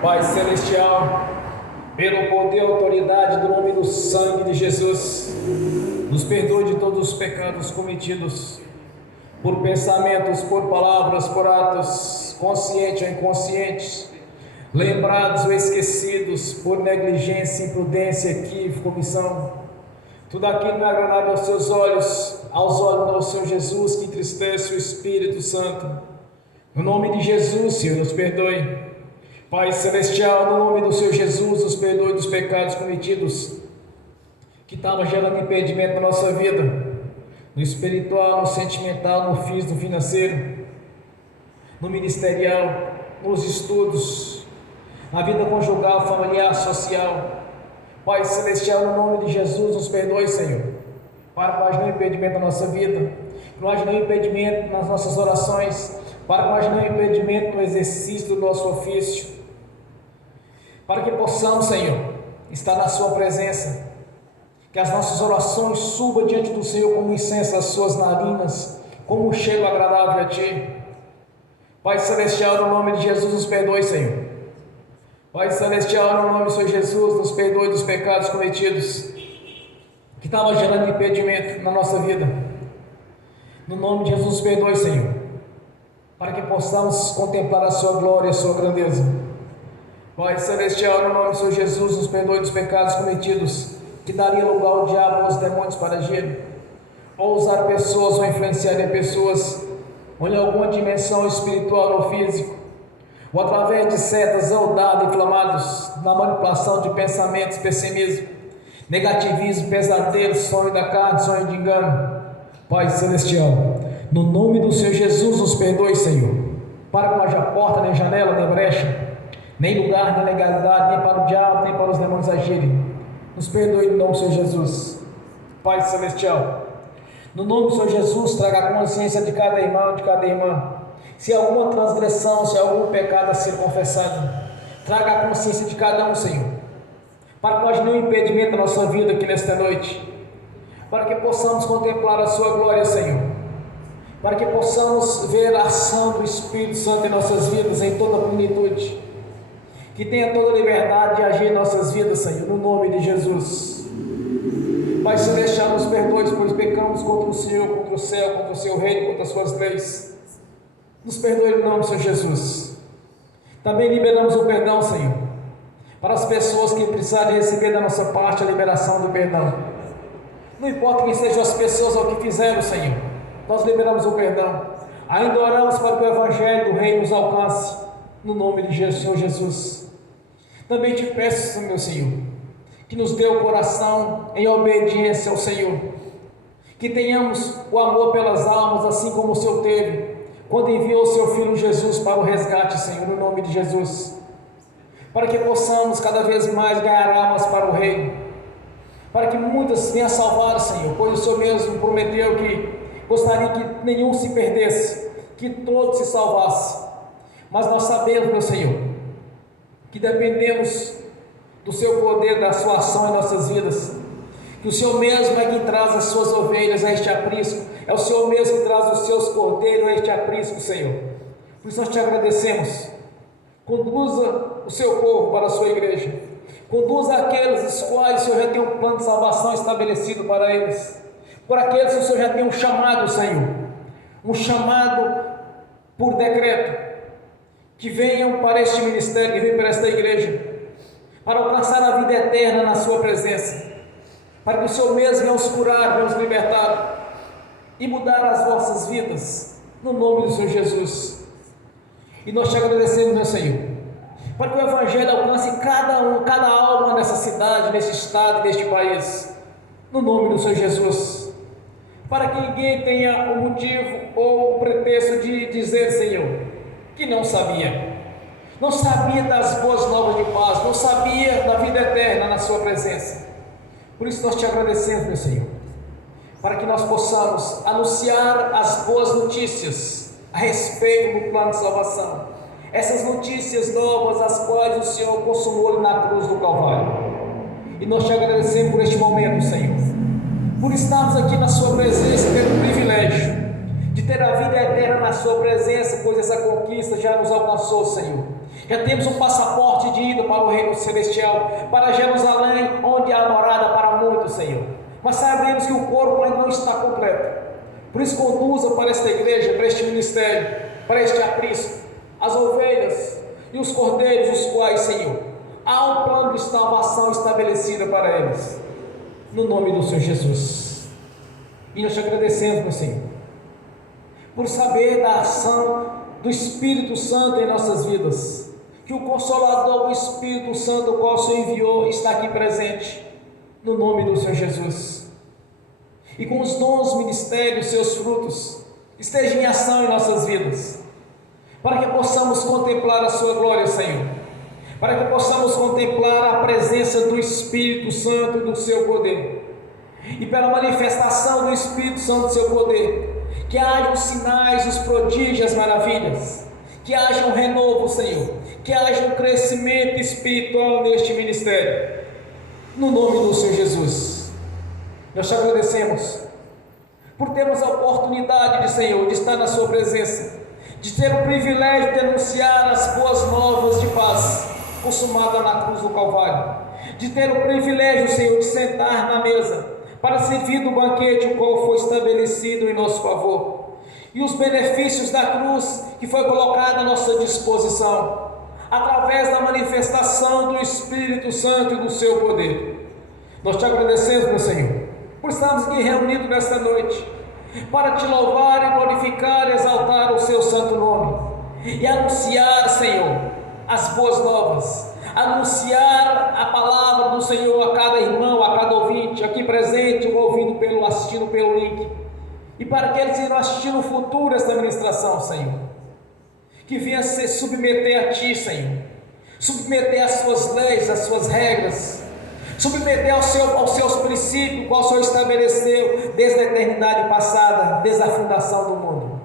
Pai Celestial, pelo poder e autoridade do nome do sangue de Jesus, nos perdoe de todos os pecados cometidos, por pensamentos, por palavras, por atos, conscientes ou inconscientes, lembrados ou esquecidos, por negligência, imprudência, equívoco, omissão. Tudo aquilo não é agradável aos seus olhos, aos olhos do Senhor Jesus, que entristece o Espírito Santo. No nome de Jesus, Senhor, nos perdoe. Pai Celestial, no nome do Senhor Jesus, nos perdoe dos pecados cometidos, que estavam gerando impedimento na nossa vida, no espiritual, no sentimental, no físico, no financeiro, no ministerial, nos estudos, na vida conjugal, familiar, social. Pai Celestial, no nome de Jesus, nos perdoe, Senhor, para que não haja nenhum impedimento na nossa vida, que não haja nenhum impedimento nas nossas orações, para que não haja nenhum impedimento no exercício do nosso ofício, para que possamos, Senhor, estar na Sua presença, que as nossas orações subam diante do Senhor como incenso às Suas narinas, como um cheiro agradável a Ti. Pai Celestial, no nome de Jesus, nos perdoe, Senhor. Pai Celestial, no nome do Senhor Jesus, nos perdoe dos pecados cometidos, que estavam gerando impedimento na nossa vida. No nome de Jesus, nos perdoe, Senhor, para que possamos contemplar a Sua glória e a Sua grandeza. Pai Celestial, no nome do Senhor Jesus, nos perdoe dos pecados cometidos, que daria lugar ao diabo e aos demônios para agir, ou usar pessoas ou influenciar pessoas, ou em alguma dimensão espiritual ou físico, ou através de setas ou dados inflamados, na manipulação de pensamentos, pessimismo, negativismo, pesadelo, sonho da carne, sonho de engano. Pai Celestial, no nome do Senhor Jesus, nos perdoe, Senhor, para que não haja porta, nem janela, nem brecha, nem lugar, nem legalidade, nem para o diabo, nem para os demônios agirem. Nos perdoe no nome do Senhor Jesus. Pai Celestial, no nome do Senhor Jesus, traga a consciência de cada irmão, de cada irmã. Se há alguma transgressão, se há algum pecado a ser confessado, traga a consciência de cada um, Senhor, para que nós não impedimento a nossa vida aqui nesta noite, para que possamos contemplar a Sua glória, Senhor, para que possamos ver a ação do Espírito Santo em nossas vidas, em toda a plenitude, que tenha toda a liberdade de agir em nossas vidas, Senhor, no nome de Jesus. Pai Celestial, nos perdoe, pois pecamos contra o Senhor, contra o céu, contra o Seu reino, contra as Suas leis. Nos perdoe no nome do Senhor Jesus. Também liberamos o perdão, Senhor, para as pessoas que precisarem receber da nossa parte a liberação do perdão. Não importa quem sejam as pessoas ou o que fizeram, Senhor, nós liberamos o perdão. Ainda oramos para que o Evangelho do Reino nos alcance, no nome de Senhor Jesus. Também te peço, meu Senhor, que nos dê o coração em obediência ao Senhor, que tenhamos o amor pelas almas, assim como o Senhor teve, quando enviou o Seu Filho Jesus para o resgate, Senhor, no nome de Jesus, para que possamos cada vez mais ganhar almas para o Reino, para que muitas venham salvar, Senhor, pois o Senhor mesmo prometeu que gostaria que nenhum se perdesse, que todos se salvassem. Mas nós sabemos, meu Senhor, que dependemos do Seu poder, da Sua ação em nossas vidas, que o Senhor mesmo é quem traz as Suas ovelhas a este aprisco, é o Senhor mesmo que traz os Seus cordeiros a este aprisco, Senhor. Por isso nós te agradecemos. Conduza o Seu povo para a Sua igreja, conduza aqueles os quais o Senhor já tem um plano de salvação estabelecido para eles, por aqueles que o Senhor já tem um chamado, Senhor, um chamado por decreto, que venham para este ministério, que venham para esta igreja, para alcançar a vida eterna na Sua presença, para que o Senhor mesmo venha os curar, venha os libertar e mudar as vossas vidas, no nome do Senhor Jesus. E nós te agradecemos, meu Senhor, para que o Evangelho alcance cada alma nessa cidade, nesse estado, neste país, no nome do Senhor Jesus, para que ninguém tenha o motivo ou o pretexto de dizer, Senhor, que não sabia das boas novas de paz, não sabia da vida eterna na Sua presença. Por isso nós te agradecemos, meu Senhor, para que nós possamos anunciar as boas notícias a respeito do plano de salvação, essas notícias novas, as quais o Senhor consumou na cruz do Calvário. E nós te agradecemos por este momento, Senhor, por estarmos aqui na Sua presença, ter o privilégio de ter a vida eterna na Sua presença, pois essa conquista já nos alcançou, Senhor. Já temos um passaporte de ida para o reino celestial, para Jerusalém, onde há morada para muitos, Senhor. Mas sabemos que o corpo ainda não está completo. Por isso, conduza para esta igreja, para este ministério, para este aprisco, as ovelhas e os cordeiros, os quais, Senhor, há um plano de salvação estabelecido para eles. No nome do Senhor Jesus. E nós te agradecemos, meu Senhor, por saber da ação do Espírito Santo em nossas vidas, que o Consolador, o Espírito Santo, o qual o Senhor enviou, está aqui presente, no nome do Senhor Jesus. E com os dons, ministérios, seus frutos, esteja em ação em nossas vidas, para que possamos contemplar a sua glória, Senhor, para que possamos contemplar a presença do Espírito Santo e do seu poder, e pela manifestação do Espírito Santo do seu poder, que haja os sinais, os prodígios, as maravilhas, que haja um renovo, Senhor, que haja um crescimento espiritual neste ministério, no nome do Senhor Jesus. Nós te agradecemos por termos a oportunidade, Senhor, de estar na sua presença, de ter o privilégio de anunciar as boas novas de paz consumada na cruz do Calvário, de ter o privilégio, Senhor, de sentar na mesa para servir do banquete o qual foi estabelecido em nosso favor, e os benefícios da cruz que foi colocada à nossa disposição, através da manifestação do Espírito Santo e do seu poder. Nós te agradecemos, meu Senhor, por estarmos aqui reunidos nesta noite, para te louvar e glorificar e exaltar o seu santo nome, e anunciar, Senhor, as boas novas, anunciar a palavra do Senhor a cada irmão, a cada ouvinte, aqui presente, ouvindo assistindo pelo link, e para que eles irão assistir no futuro esta ministração, Senhor, que venha se submeter a Ti, Senhor, submeter às Suas leis, às Suas regras, submeter aos seus princípios, qual o Senhor estabeleceu desde a eternidade passada, desde a fundação do mundo.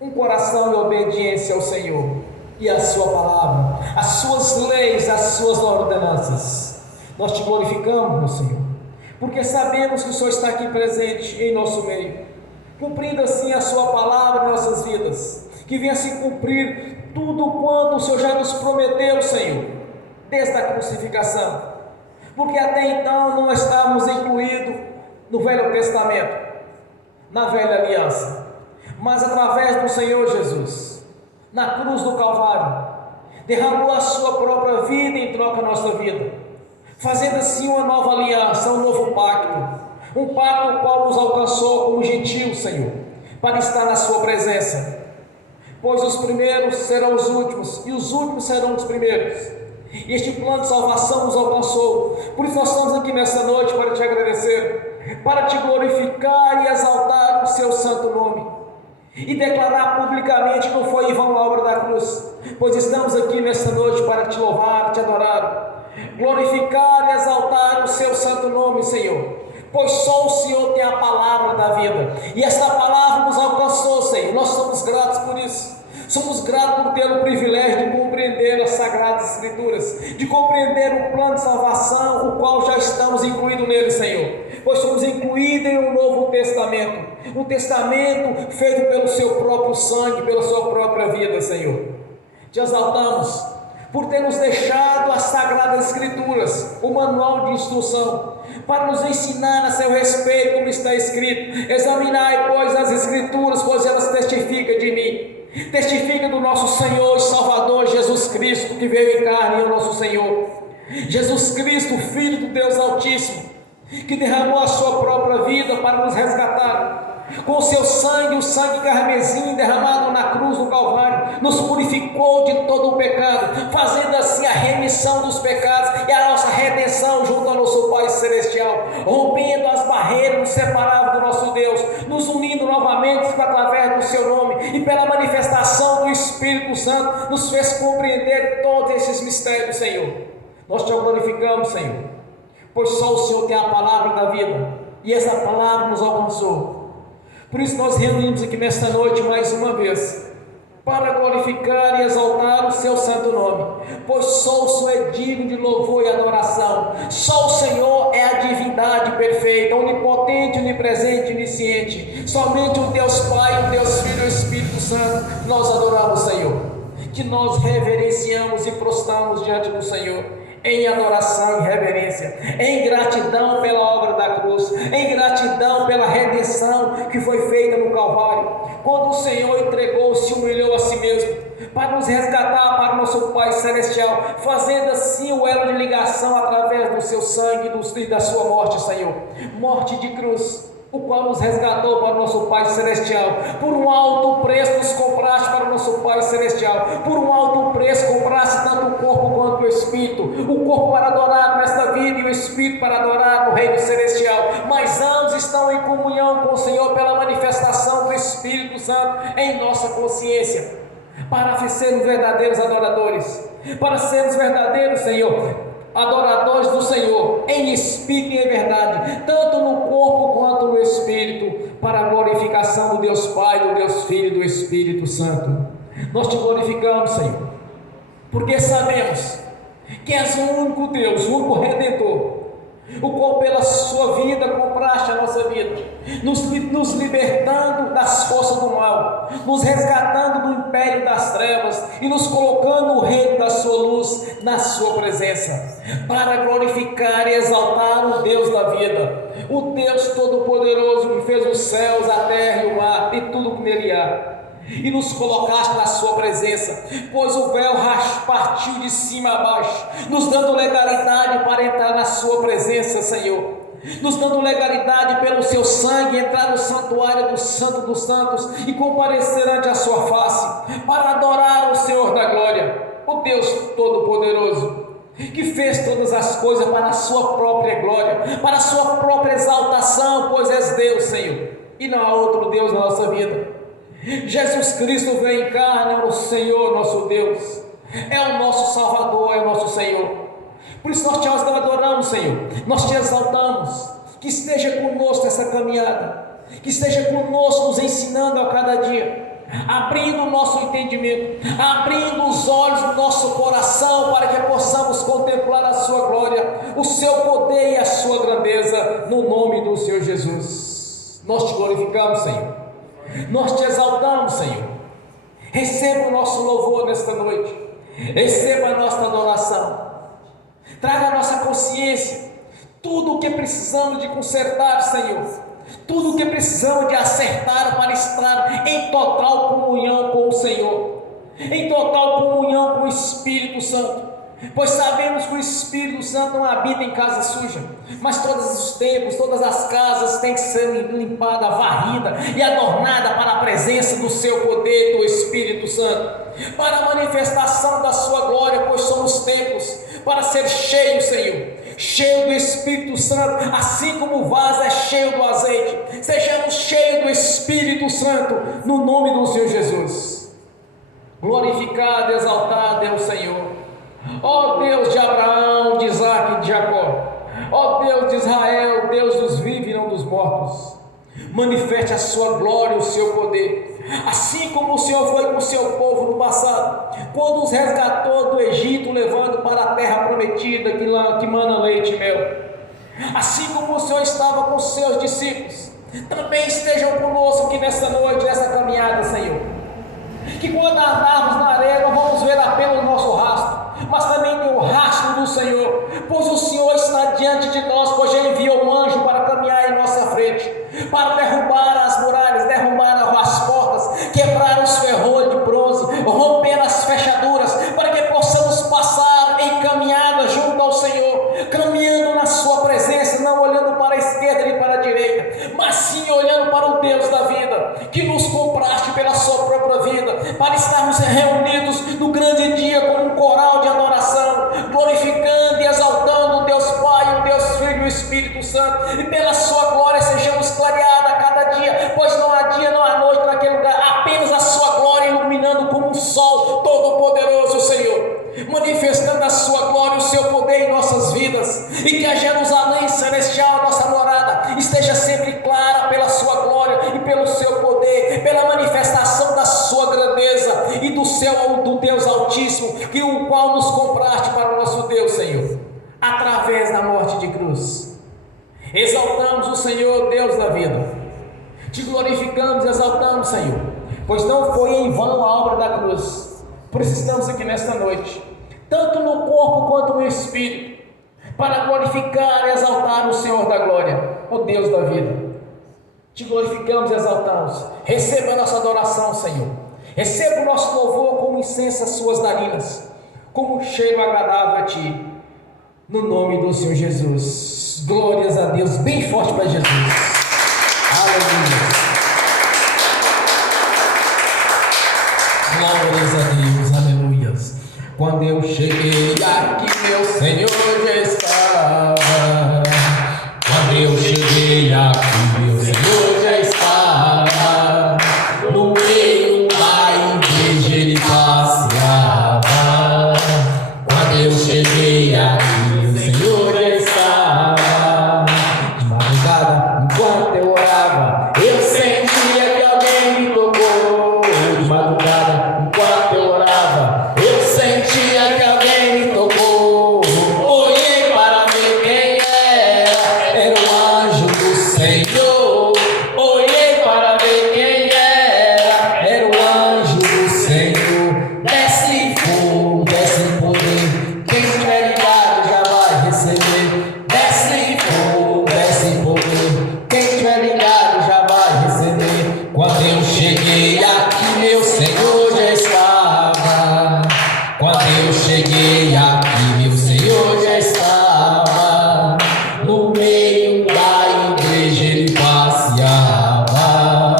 Um coração de obediência ao Senhor e à sua palavra, às suas leis, às suas ordenanças. Nós te glorificamos, meu Senhor, porque sabemos que o Senhor está aqui presente em nosso meio, cumprindo assim a sua palavra em nossas vidas, que venha se cumprir tudo quanto o Senhor já nos prometeu, Senhor, desde a crucificação, porque até então não estávamos incluídos no Velho Testamento, na velha aliança, mas através do Senhor Jesus, na cruz do Calvário, derramou a sua própria vida em troca da nossa vida, fazendo assim uma nova aliança, um novo pacto, um pacto o qual nos alcançou como gentios, Senhor, para estar na sua presença, pois os primeiros serão os últimos, e os últimos serão os primeiros. E este plano de salvação nos alcançou. Por isso nós estamos aqui nessa noite para te agradecer, para te glorificar e exaltar o seu santo nome, e declarar publicamente que não foi em vão a obra da cruz, pois estamos aqui nessa noite para te louvar, te adorar, glorificar e exaltar o seu santo nome, Senhor, pois só o Senhor tem a palavra da vida, e esta palavra nos alcançou, Senhor. Nós somos gratos por isso. Somos gratos por ter o privilégio de compreender as Sagradas Escrituras, de compreender o plano de salvação, o qual já estamos incluídos nele, Senhor, pois somos incluídos em um novo testamento, um testamento feito pelo seu próprio sangue, pela sua própria vida, Senhor. Te exaltamos por ter nos deixado as Sagradas Escrituras, o manual de instrução, para nos ensinar a seu respeito, como está escrito: examinai, pois, as Escrituras, pois elas testificam de mim. Testifica do nosso Senhor e Salvador Jesus Cristo, que veio em carne, é o nosso Senhor Jesus Cristo, Filho do Deus Altíssimo, que derramou a sua própria vida para nos resgatar. Com o seu sangue, o sangue carmesim derramado na cruz do Calvário, nos purificou de todo o pecado, fazendo assim a remissão dos pecados e a nossa redenção junto ao nosso Pai Celestial, rompendo as barreiras, nos separava do nosso Deus, nos unindo novamente através do seu nome, e pela manifestação do Espírito Santo nos fez compreender todos esses mistérios, Senhor. Nós te glorificamos, Senhor, pois só o Senhor tem a palavra da vida, e essa palavra nos alcançou. Por isso nós reunimos aqui nesta noite mais uma vez, para glorificar e exaltar o seu santo nome, pois só o Senhor é digno de louvor e adoração. Só o Senhor é a divindade perfeita, onipotente, onipresente, onisciente. Somente o Deus Pai, o Deus Filho e o Espírito Santo nós adoramos, Senhor. que nós reverenciamos e prostramos diante do Senhor, em adoração e reverência, em gratidão pela obra da cruz, em gratidão pela redenção que foi feita no Calvário, quando o Senhor entregou-se e humilhou a si mesmo, para nos resgatar para o nosso Pai Celestial, fazendo assim o elo de ligação através do seu sangue e da sua morte, Senhor, morte de cruz, o qual nos resgatou para o nosso Pai Celestial, por um alto preço nos compraste para o nosso Pai Celestial, por um alto preço compraste tanto o corpo quanto o Espírito, o corpo para adorar nesta vida e o Espírito para adorar no Reino Celestial, mas ambos estão em comunhão com o Senhor pela manifestação do Espírito Santo em nossa consciência, para sermos verdadeiros adoradores, para sermos verdadeiros, Senhor, adoradores do Senhor, em espírito e em verdade, tanto no corpo quanto no espírito, para a glorificação do Deus Pai, do Deus Filho e do Espírito Santo. Nós te glorificamos, Senhor, porque sabemos que és o único Deus, o único Redentor, o qual pela sua vida compraste a nossa vida, nos libertando das forças do mal, nos resgatando do império das trevas e nos colocando no reino da sua luz, na sua presença, para glorificar e exaltar o Deus da vida, o Deus Todo-Poderoso que fez os céus, a terra e o mar e tudo que nele há, e nos colocaste na sua presença, pois o véu partiu de cima a baixo, nos dando legalidade para entrar na sua presença, Senhor, nos dando legalidade pelo seu sangue, entrar no santuário do Santo dos Santos e comparecer ante a sua face, para adorar o Senhor da glória, o Deus Todo-Poderoso, que fez todas as coisas para a sua própria glória, para a sua própria exaltação, pois és Deus, Senhor, e não há outro Deus na nossa vida. Jesus Cristo veio em carne, é o Senhor, nosso Deus, é o nosso Salvador, é o nosso Senhor. Por isso nós te adoramos, Senhor, nós te exaltamos, que esteja conosco nessa caminhada, que esteja conosco nos ensinando a cada dia, abrindo o nosso entendimento, abrindo os olhos do nosso coração, para que possamos contemplar a sua glória, o seu poder e a sua grandeza, no nome do Senhor Jesus. Nós te glorificamos, Senhor, nós te exaltamos, Senhor. Receba o nosso louvor nesta noite, receba a nossa adoração, traga a nossa consciência tudo o que precisamos de consertar, Senhor, tudo o que precisamos de acertar para estar em total comunhão com o Senhor, em total comunhão com o Espírito Santo, pois sabemos que o Espírito Santo não habita em casa suja, mas todos os tempos, todas as casas têm que ser limpada, varrida e adornada para a presença do seu poder, do Espírito Santo, para a manifestação da sua glória, pois somos templos para ser cheio, Senhor, cheio do Espírito Santo, assim como o vaso é cheio do azeite, sejamos cheios do Espírito Santo, no nome do Senhor Jesus. Glorificado e exaltado é o Senhor, ó Deus de Abraão, de Isaac e de Jacó, ó Deus de Israel, Deus dos vivos e não dos mortos, manifeste a sua glória e o seu poder, assim como o Senhor foi com o seu povo no passado, quando os resgatou do Egito, levando para a terra prometida que mana leite e mel. Assim como o Senhor estava com os seus discípulos, também estejam conosco aqui nesta noite, nessa caminhada, Senhor, que quando andarmos na areia não vamos ver apenas o nosso rastro, mas também tem o rastro do Senhor, pois o Senhor está diante de nós, pois já enviou um anjo para caminhar em nossa frente, para derrubar as muralhas, derrubar as portas, quebrar os ferrolhos de bronze, romper as fechaduras, para que possamos passar em caminhada junto ao Senhor, caminhando na sua presença, não olhando para a esquerda nem para a direita, mas sim olhando para o Deus da vida, que nos compraste pela sua própria vida, para estarmos reunidos no grande dia como um coral de adoração, glorificando e exaltando o Deus Pai, o Deus Filho e o Espírito Santo, e pela sua glória sejamos clareados a cada dia, pois não há dia, não há noite naquele lugar, apenas a sua glória iluminando como um sol todo-poderoso, Senhor, manifestando a sua glória e o seu poder em nossas vidas, e que a Jerusalém celestial, nossa morada, esteja sempre clara pela sua glória e pelo seu poder, pela manifestação da sua grandeza e do Deus Altíssimo, que o qual nos compraste para o nosso Deus, Senhor, através da morte de cruz. Exaltamos o Senhor, Deus da vida, te glorificamos e exaltamos, Senhor, pois não foi em vão a obra da cruz, Por isso estamos aqui nesta noite, tanto no corpo quanto no espírito, para glorificar e exaltar o Senhor da glória, o Deus da vida. Te glorificamos e exaltamos. Receba a nossa adoração, Senhor. Receba o nosso louvor como incenso às suas narinas, como um cheiro agradável a Ti, no nome do Senhor Jesus. Glórias a Deus, bem forte para Jesus. Aleluia. Glórias a Deus, aleluias. Quando eu cheguei aqui, meu Senhor já estava. Quando eu cheguei aqui, meu Senhor já estava. No meio da igreja ele passeava. Quando eu cheguei aqui, o Senhor já estava. De madrugada, enquanto eu orava, eu sentia que alguém me tocou. De madrugada, enquanto eu orava, eu sentia que alguém me tocou. Olhei para ver quem era o anjo do Senhor. Olhei para ver quem era o anjo do Senhor. Desce fogo, desce poder, quem estiver ligado já vai receber. Desce fogo, desce poder, quem estiver ligado já vai receber. Quando eu cheguei aqui, meu Senhor já estava. Quando eu cheguei aqui, meu Senhor já estava. No meio da igreja ele passeava.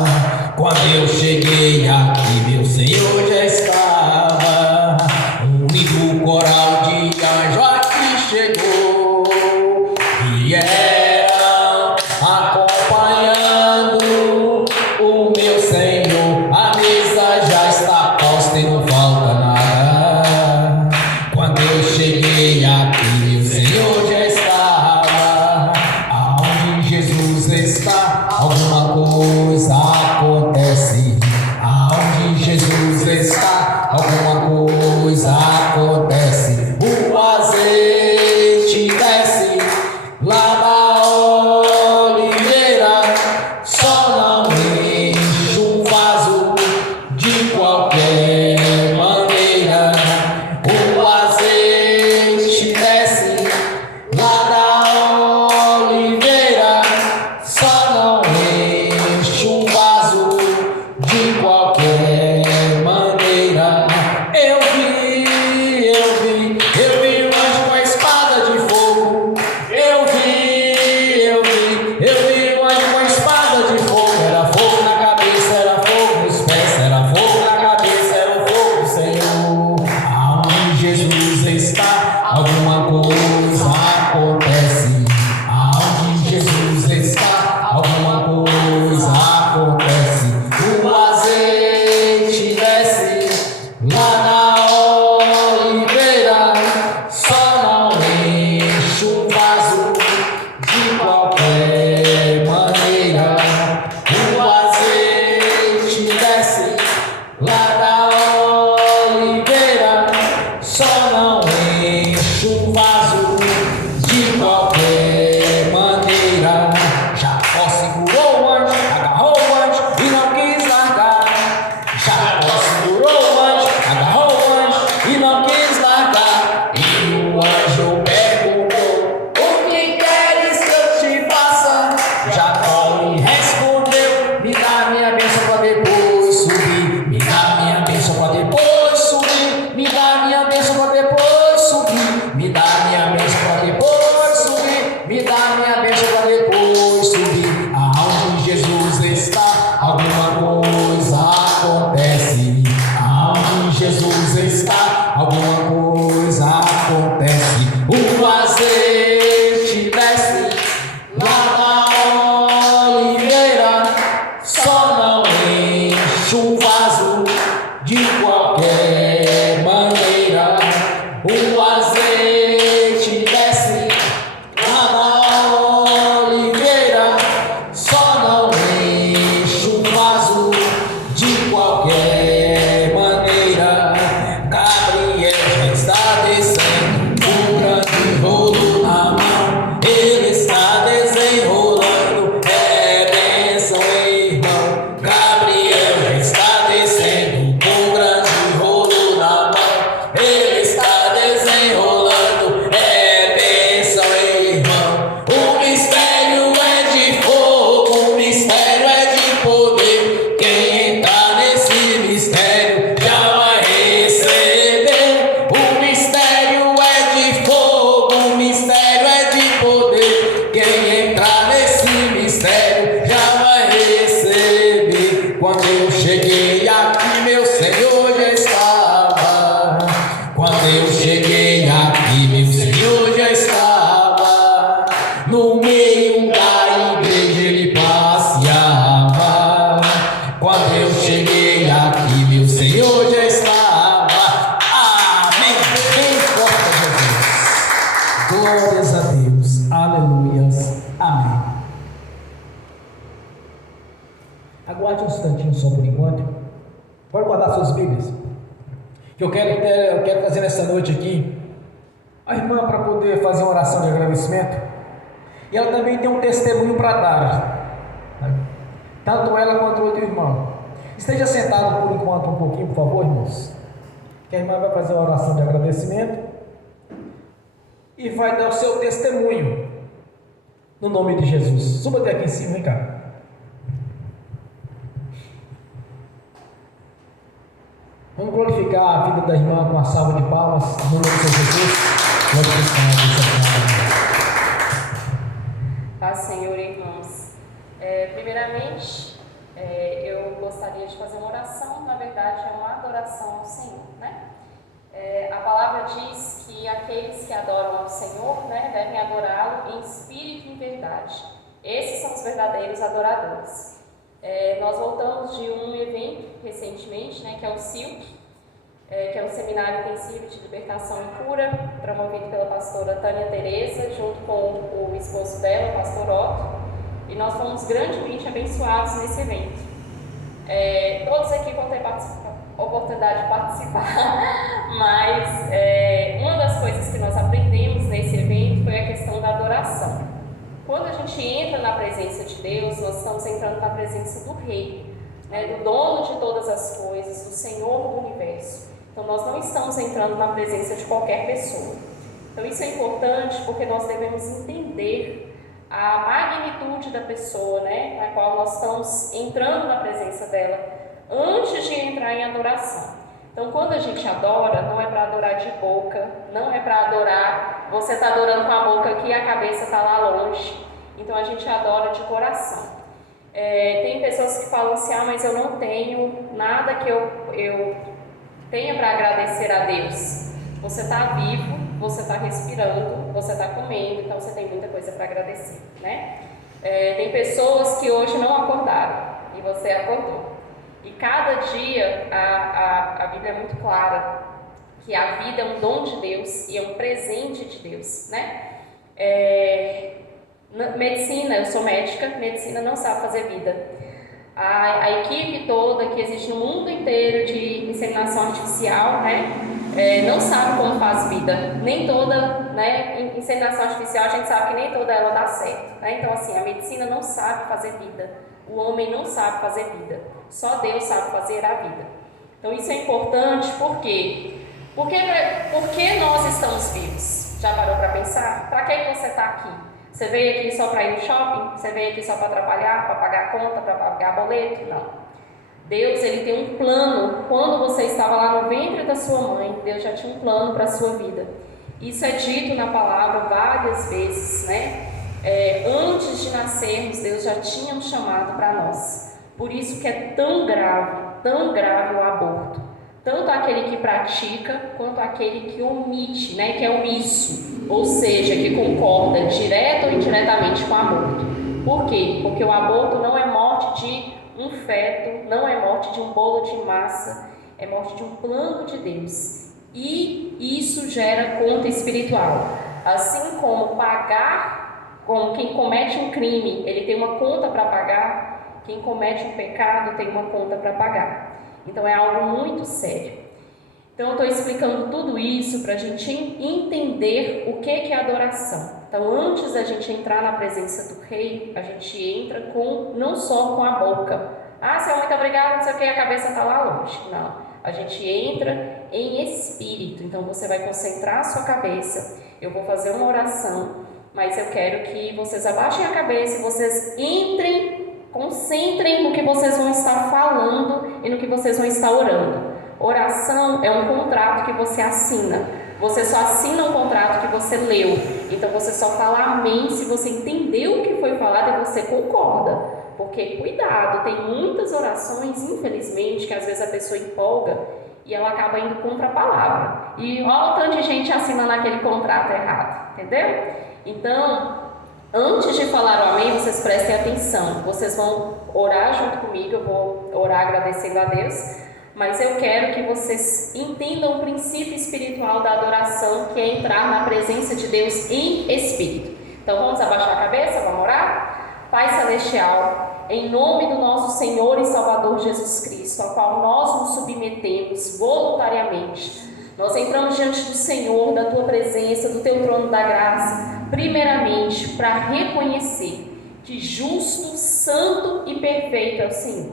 Quando eu cheguei aqui, meu Senhor já estava. Um lindo coral de anjo aqui chegou, e era acompanhando o meu Senhor. A mesa já está posta e não falta nada. Quando eu cheguei aqui, meu Senhor já estava. Aonde Jesus está, alguma coisa acontece. Aonde Jesus está, alguma coisa acontece. O azeite desce lá da oliveira, só não enche um vaso de qualquer maneira. O azeite desce lá da oliveira, só não enche um vaso de qualquer maneira. Eu vi um anjo com a espada de fogo. Eu vi um anjo com a espada de fogo. Era fogo na cabeça, era fogo nos pés, era fogo na cabeça, era o fogo do Senhor. Aonde Jesus está, alguma coisa acontece. Aonde Jesus está, alguma coisa acontece. O azeite desce lá na oliveira, só não enche um vaso de qualquer maneira. O azeite desce lá da oliveira, só não enche um vaso de qualquer maneira. Jacó segurou o anjo, agarrou o anjo e não quis largar. Jacó segurou o anjo, agarrou o anjo e não quis largar. E o anjo perguntou: o que queres que eu te faça? Jacó lhe respondeu: me dá minha bênção para depois subir. Me dá minha bênção para depois subir. Me dá minha bênção para depois subir. Me dá minha bênção para depois subir. Me dá minha bênção para depois subir. Aonde Jesus está, alguma coisa acontece. Aonde Jesus está, alguma coisa acontece. O azeite desce lá na oliveira, só não enche um vaso de qualquer maneira. O azeite desce lá na oliveira, só não enche um vaso de qualquer maneira. Gabriel já está descendo, um grande rolo na mão. Ele está desenrolando, é bênção, irmão. Gabriel já está descendo, um grande rolo na Glórias a Deus. Aleluias. Amém. Aguarde um instantinho só por enquanto. Pode guardar suas Bíblias. Que eu quero trazer nessa noite aqui a irmã para poder fazer uma oração de agradecimento. E ela também tem um testemunho para dar. Tanto ela quanto o outro irmão. Esteja sentado por enquanto um pouquinho, por favor, irmãos. Que a irmã vai fazer uma oração de agradecimento e vai dar o seu testemunho no nome de Jesus. Suba até aqui em cima, vem cá. Vamos glorificar a vida da irmã com uma salva de palmas no nome de Jesus. Paz, Senhor, irmãos. Primeiramente, eu gostaria de fazer uma oração. Na verdade, é uma adoração ao Senhor, né? A palavra diz que aqueles que adoram ao Senhor, né, devem adorá-lo em espírito e em verdade. Esses são os verdadeiros adoradores. Nós voltamos de um evento recentemente, né, que é o SILC, que é o Seminário Intensivo de Libertação e Cura, promovido pela pastora Tânia Tereza, junto com o esposo dela, o pastor Otto, e nós fomos grandemente abençoados nesse evento. Todos aqui vão ter oportunidade de participar, mas uma das coisas que nós aprendemos nesse evento foi a questão da adoração. Quando a gente entra na presença de Deus, nós estamos entrando na presença do Rei, né, do dono de todas as coisas, do Senhor do universo. Então nós não estamos entrando na presença de qualquer pessoa. Então isso é importante porque nós devemos entender a magnitude da pessoa, né, na qual nós estamos entrando na presença dela antes de entrar em adoração. Então quando a gente adora, não é para adorar de boca, não é para adorar, você está adorando com a boca aqui e a cabeça está lá longe. Então a gente adora de coração. Tem pessoas que falam assim, mas eu não tenho nada que eu tenha para agradecer a Deus. Você está vivo, você está respirando, você está comendo, então você tem muita coisa para agradecer, né? Tem pessoas que hoje não acordaram e você acordou. E cada dia a Bíblia é muito clara que a vida é um dom de Deus e é um presente de Deus, né? Medicina, eu sou médica, medicina não sabe fazer vida. A equipe toda que existe no mundo inteiro de inseminação artificial, né, não sabe como faz vida. Nem toda, né, inseminação artificial, a gente sabe que nem toda ela dá certo, né? Então assim, a medicina não sabe fazer vida. O homem não sabe fazer vida. Só Deus sabe fazer a vida. Então isso é importante, por quê? Porque nós estamos vivos. Já parou para pensar? Para que você está aqui? Você veio aqui só para ir no shopping? Você veio aqui só para trabalhar, para pagar a conta, para pagar boleto? Não. Deus, ele tem um plano. Quando você estava lá no ventre da sua mãe, Deus já tinha um plano para a sua vida. Isso é dito na palavra várias vezes, né? Antes de nascermos, Deus já tinha um chamado para nós. Por isso que é tão grave o aborto. Tanto aquele que pratica, quanto aquele que omite, né? Que é omisso. Ou seja, que concorda direto ou indiretamente com o aborto. Por quê? Porque o aborto não é morte de um feto, não é morte de um bolo de massa, é morte de um plano de Deus. E isso gera conta espiritual. Assim como como quem comete um crime, ele tem uma conta para pagar, quem comete um pecado tem uma conta para pagar. Então é algo muito sério. Então eu estou explicando tudo isso para a gente entender o que é adoração. Então antes da gente entrar na presença do Rei, a gente entra não só com a boca. Senhor, muito obrigado, não sei o que, a cabeça está lá longe. Não, a gente entra em espírito. Então você vai concentrar a sua cabeça, eu vou fazer uma oração, mas eu quero que vocês abaixem a cabeça e vocês concentrem no que vocês vão estar falando e no que vocês vão estar orando. Oração é um contrato que você assina. Você só assina um contrato que você leu. Então você só fala amém se você entendeu o que foi falado e você concorda. Porque, cuidado, tem muitas orações, infelizmente, que às vezes a pessoa empolga e ela acaba indo contra a palavra. E olha o tanto de gente assinando aquele contrato errado, entendeu? Então, antes de falar o amém, vocês prestem atenção. Vocês vão orar junto comigo, eu vou orar agradecendo a Deus. mas eu quero que vocês entendam o princípio espiritual da adoração, que é entrar na presença de Deus em espírito. Então vamos abaixar a cabeça, vamos orar? Pai Celestial, em nome do nosso Senhor e Salvador Jesus Cristo, ao qual nós nos submetemos voluntariamente, nós entramos diante do Senhor, da Tua presença, do Teu trono da graça, primeiramente para reconhecer que justo, santo e perfeito é o Senhor.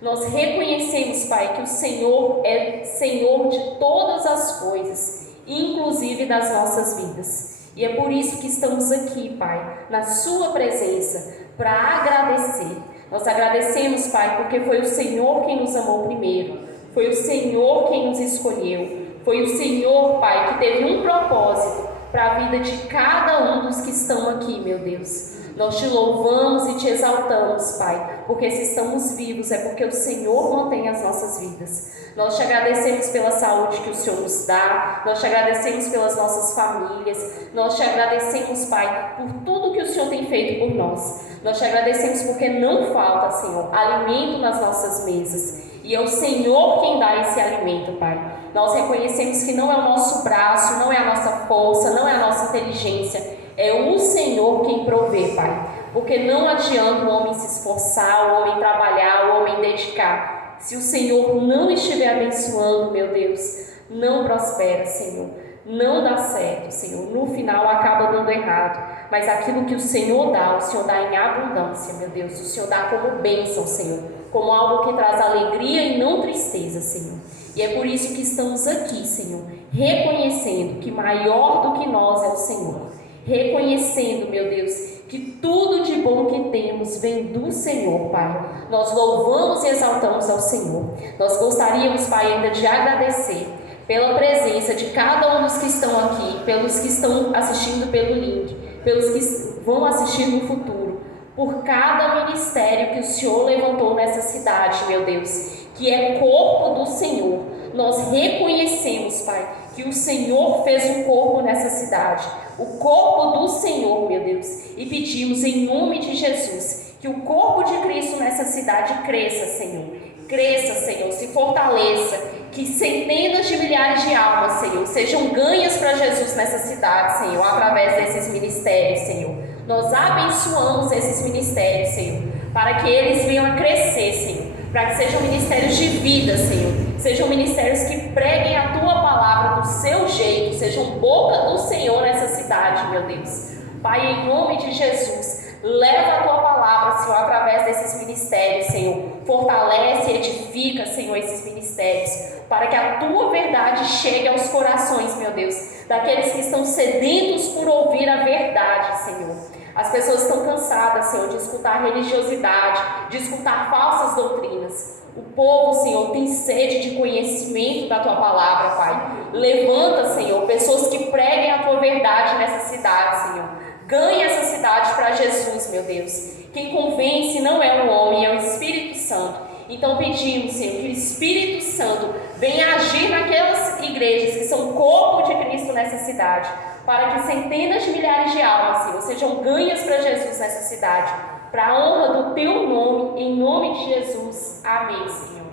Nós reconhecemos, Pai, que o Senhor é Senhor de todas as coisas, inclusive das nossas vidas. E é por isso que estamos aqui, Pai, na Sua presença, para agradecer. Nós agradecemos, Pai, porque foi o Senhor quem nos amou primeiro, foi o Senhor quem nos escolheu, foi o Senhor, Pai, que teve um propósito para a vida de cada um dos que estão aqui, meu Deus. Nós te louvamos e te exaltamos, Pai, porque se estamos vivos é porque o Senhor mantém as nossas vidas. Nós te agradecemos pela saúde que o Senhor nos dá, nós te agradecemos pelas nossas famílias, nós te agradecemos, Pai, por tudo que o Senhor tem feito por nós. Nós te agradecemos porque não falta, Senhor, alimento nas nossas mesas. E é o Senhor quem dá esse alimento, Pai. Nós reconhecemos que não é o nosso braço, não é a nossa força, não é a nossa inteligência, é o Senhor quem provê, Pai. Porque não adianta o homem se esforçar, o homem trabalhar, o homem dedicar. Se o Senhor não estiver abençoando, meu Deus, não prospera, Senhor. Não dá certo, Senhor. No final acaba dando errado. Mas aquilo que o Senhor dá em abundância, meu Deus. O Senhor dá como bênção, Senhor. Como algo que traz alegria e não tristeza, Senhor. E é por isso que estamos aqui, Senhor, reconhecendo que maior do que nós é o Senhor. Reconhecendo, meu Deus, que tudo de bom que temos vem do Senhor, Pai. Nós louvamos e exaltamos ao Senhor. Nós gostaríamos, Pai, ainda de agradecer pela presença de cada um dos que estão aqui, pelos que estão assistindo pelo link, pelos que vão assistir no futuro, por cada ministério que o Senhor levantou nessa cidade, meu Deus, que é corpo do Senhor. Nós reconhecemos, Pai, que o Senhor fez um corpo nessa cidade, o corpo do Senhor, meu Deus, e pedimos em nome de Jesus que o corpo de Cristo nessa cidade cresça, Senhor. Cresça, Senhor, se fortaleça, que centenas de milhares de almas, Senhor, sejam ganhas para Jesus nessa cidade, Senhor, através desses ministérios, Senhor. Nós abençoamos esses ministérios, Senhor, para que eles venham a crescer, Senhor, para que sejam ministérios de vida, Senhor, sejam ministérios que preguem a Tua palavra do seu jeito, sejam boca do Senhor nessa cidade, meu Deus. Pai, em nome de Jesus, leva a Tua palavra, Senhor, através desses ministérios, Senhor. Fortalece e edifica, Senhor, esses ministérios, para que a Tua verdade chegue aos corações, meu Deus, daqueles que estão sedentos por ouvir a verdade, Senhor. As pessoas estão cansadas, Senhor, de escutar religiosidade, de escutar falsas doutrinas. O povo, Senhor, tem sede de conhecimento da Tua palavra, Pai. Levanta, Senhor, pessoas que preguem a Tua verdade nessa cidade, Senhor. Ganhe essa cidade para Jesus, meu Deus. Quem convence não é o homem, é o Espírito Santo. Então pedimos, Senhor, que o Espírito Santo venha agir naquelas igrejas que são corpo de Cristo nessa cidade, para que centenas de milhares de almas, Senhor, sejam ganhas para Jesus nessa cidade, para a honra do Teu nome, em nome de Jesus. Amém, Senhor.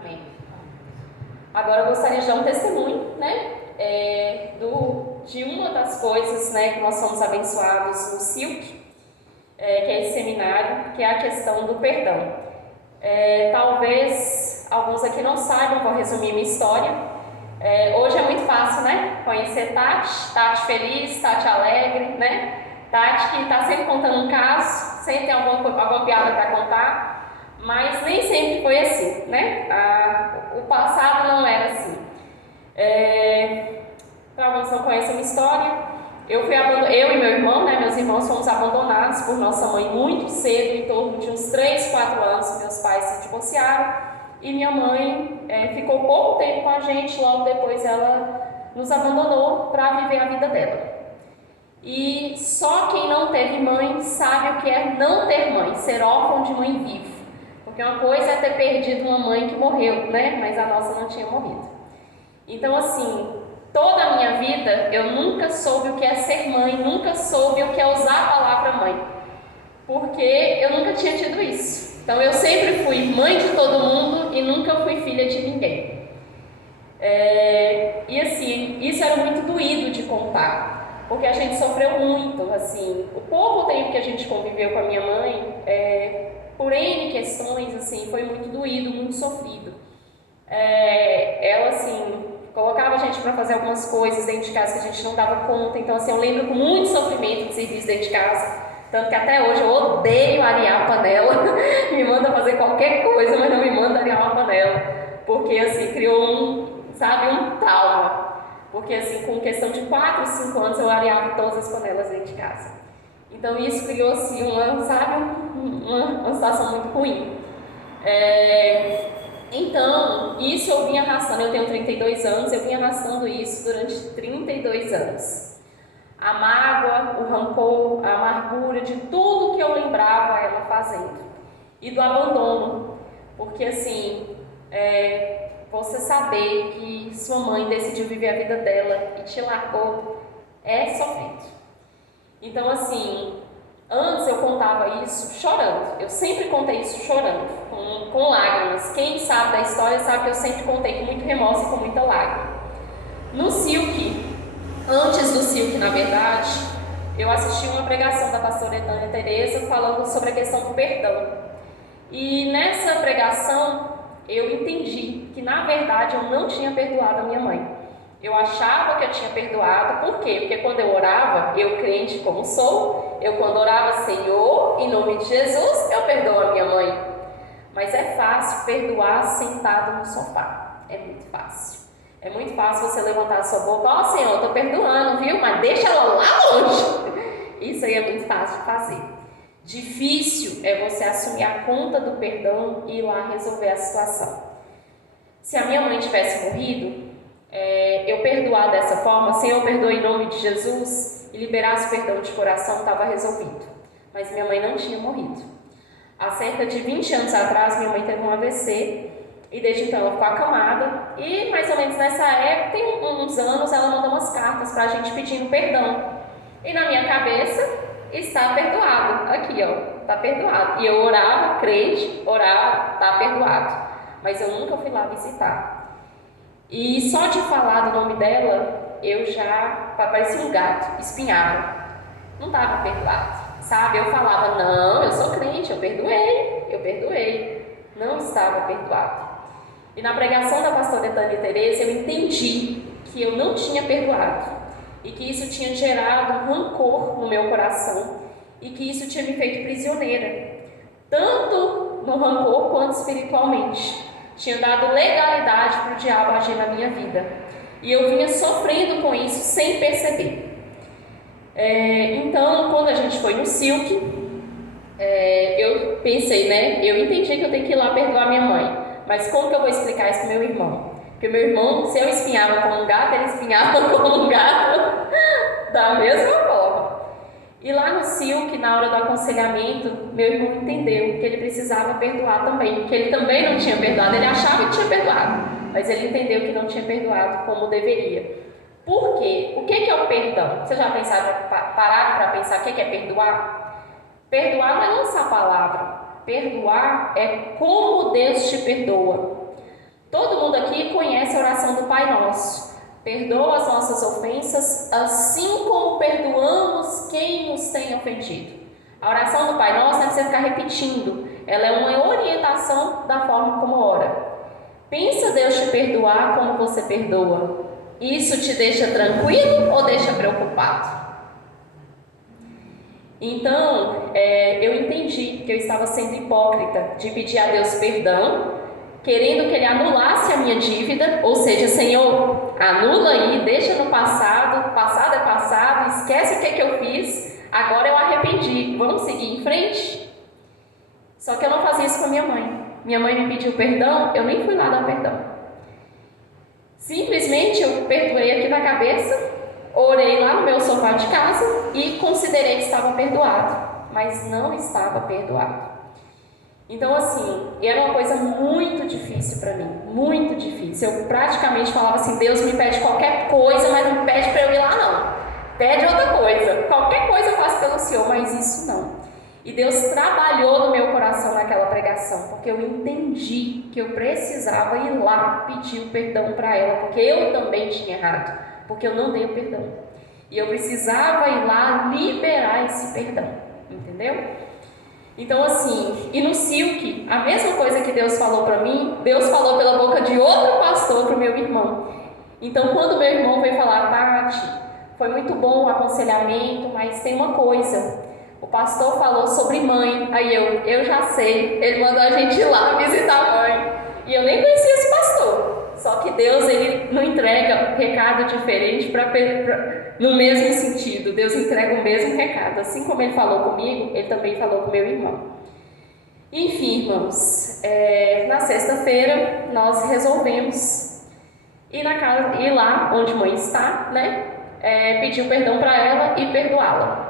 Amém. Agora eu gostaria de dar um testemunho, né, de uma das coisas, né, que nós somos abençoados no SILC, que é esse seminário, que é a questão do perdão. Talvez alguns aqui não saibam, vou resumir minha história. Hoje é muito fácil, né? Conhecer Tati feliz, Tati alegre, né? Tati que está sempre contando um caso, sempre tem alguma piada para contar, mas nem sempre foi assim, né? O passado não era assim. Para alguns não conhecem a minha história, eu e meu irmão, né? Meus irmãos fomos abandonados por nossa mãe muito cedo, em torno de uns 3, 4 anos, meus pais se divorciaram. E minha mãe ficou pouco tempo com a gente, logo depois ela nos abandonou para viver a vida dela. E só quem não teve mãe sabe o que é não ter mãe, ser órfão de mãe viva. Porque uma coisa é ter perdido uma mãe que morreu, né? Mas a nossa não tinha morrido. Então, assim, toda a minha vida eu nunca soube o que é ser mãe, nunca soube o que é usar a palavra mãe. Porque eu nunca tinha tido isso. Então eu sempre fui mãe de todo mundo e nunca fui filha de ninguém. E assim, isso era muito doído de contar, porque a gente sofreu muito, assim, o pouco tempo que a gente conviveu com a minha mãe, por N questões, assim, foi muito doído, muito sofrido. Ela, assim, colocava a gente para fazer algumas coisas dentro de casa que a gente não dava conta. Então, assim, eu lembro com muito sofrimento de serviço dentro de casa. Tanto que até hoje eu odeio arear a panela. Me manda fazer qualquer coisa, mas não me manda arear uma panela. Porque, assim, criou um trauma. Porque, assim, com questão de 4, 5 anos, eu areava todas as panelas dentro de casa. Então, isso criou, assim, uma situação muito ruim. Então, isso eu vim arrastando, eu tenho 32 anos, eu vim arrastando isso durante 32 anos. A mágoa, o rancor, a amargura de tudo que eu lembrava ela fazendo. E do abandono, porque assim, você saber que sua mãe decidiu viver a vida dela e te largou, é sofrido. Então assim, antes eu contava isso chorando, eu sempre contei isso chorando, com lágrimas. Quem sabe da história sabe que eu sempre contei com muito remorso e com muita lágrima. No Silk, antes do Silk, na verdade, eu assisti uma pregação da pastora Etânia Tereza falando sobre a questão do perdão. E nessa pregação eu entendi que na verdade eu não tinha perdoado a minha mãe. Eu achava que eu tinha perdoado, por quê? Porque quando eu orava, eu crente como sou, eu quando orava Senhor, em nome de Jesus, eu perdoo a minha mãe. Mas é fácil perdoar sentado no sofá, é muito fácil. É muito fácil você levantar a sua boca, ó Senhor, eu tô perdoando, viu? Mas deixa ela lá longe. Isso aí é muito fácil de fazer. Difícil é você assumir a conta do perdão e ir lá resolver a situação. Se a minha mãe tivesse morrido, eu perdoar dessa forma, Senhor, perdoe em nome de Jesus, e liberasse o perdão de coração, estava resolvido. Mas minha mãe não tinha morrido. Há cerca de 20 anos atrás, minha mãe teve um AVC, e desde então ela ficou acamada, e mais ou menos nessa época, tem uns anos, ela mandou umas cartas para a gente pedindo perdão. E na minha cabeça, está perdoado. Aqui, ó, está perdoado. E eu orava, crente, orava, está perdoado. Mas eu nunca fui lá visitar. E só de falar do nome dela, eu já parecia um gato, espinhava. Não estava perdoado, sabe? Eu falava, não, eu sou crente, eu perdoei. Não estava perdoado. E na pregação da pastora Etânia Tereza, eu entendi que eu não tinha perdoado. E que isso tinha gerado um rancor no meu coração. E que isso tinha me feito prisioneira. Tanto no rancor quanto espiritualmente. Tinha dado legalidade para o diabo agir na minha vida. E eu vinha sofrendo com isso sem perceber. Então, quando a gente foi no Silk, eu pensei, né? Eu entendi que eu tenho que ir lá perdoar minha mãe. Mas como que eu vou explicar isso para meu irmão? Porque meu irmão, se eu espinhava como um gato, ele espinhava como um gato da mesma forma. E lá no Silk, na hora do aconselhamento, meu irmão entendeu que ele precisava perdoar também, que ele também não tinha perdoado, ele achava que tinha perdoado, mas ele entendeu que não tinha perdoado como deveria. Por quê? O que é o perdão? Você já pararam para pensar o que é perdoar? Perdoar não é lançar a palavra, perdoar é como Deus te perdoa. Todo mundo aqui conhece a oração do Pai Nosso. Perdoa as nossas ofensas, assim como perdoamos quem nos tem ofendido. A oração do Pai Nosso não é você ficar repetindo. Ela é uma orientação da forma como ora. Pensa Deus te perdoar como você perdoa. Isso te deixa tranquilo ou deixa preocupado? Então, eu entendi que eu estava sendo hipócrita de pedir a Deus perdão, querendo que Ele anulasse a minha dívida, ou seja, Senhor, anula aí, deixa no passado, passado é passado, esquece o que eu fiz, agora eu arrependi, vamos seguir em frente? Só que eu não fazia isso com a minha mãe. Minha mãe me pediu perdão, eu nem fui lá dar perdão. Simplesmente eu perdoei aqui na cabeça, orei lá no meu sofá de casa e considerei que estava perdoado, mas não estava perdoado. Então, assim, era uma coisa muito difícil para mim, muito difícil. Eu praticamente falava assim, Deus me pede qualquer coisa, mas não pede para eu ir lá não. Pede outra coisa, qualquer coisa eu faço pelo Senhor, mas isso não. E Deus trabalhou no meu coração naquela pregação, porque eu entendi que eu precisava ir lá pedir o perdão para ela, porque eu também tinha errado, porque eu não dei o perdão. E eu precisava ir lá liberar esse perdão, entendeu? Então assim, e no Silk, a mesma coisa que Deus falou para mim, Deus falou pela boca de outro pastor para o meu irmão. Então quando meu irmão veio falar, Tati, foi muito bom o aconselhamento, mas tem uma coisa, o pastor falou sobre mãe, aí eu já sei, ele mandou a gente ir lá visitar a mãe, e eu nem conhecia esse pastor, só que Deus, ele não entrega recado diferente no mesmo sentido, Deus entrega o mesmo recado, assim como ele falou comigo, ele também falou com meu irmão. Enfim, irmãos, na sexta-feira nós resolvemos ir lá onde mãe está, né, pedir o perdão para ela e perdoá-la.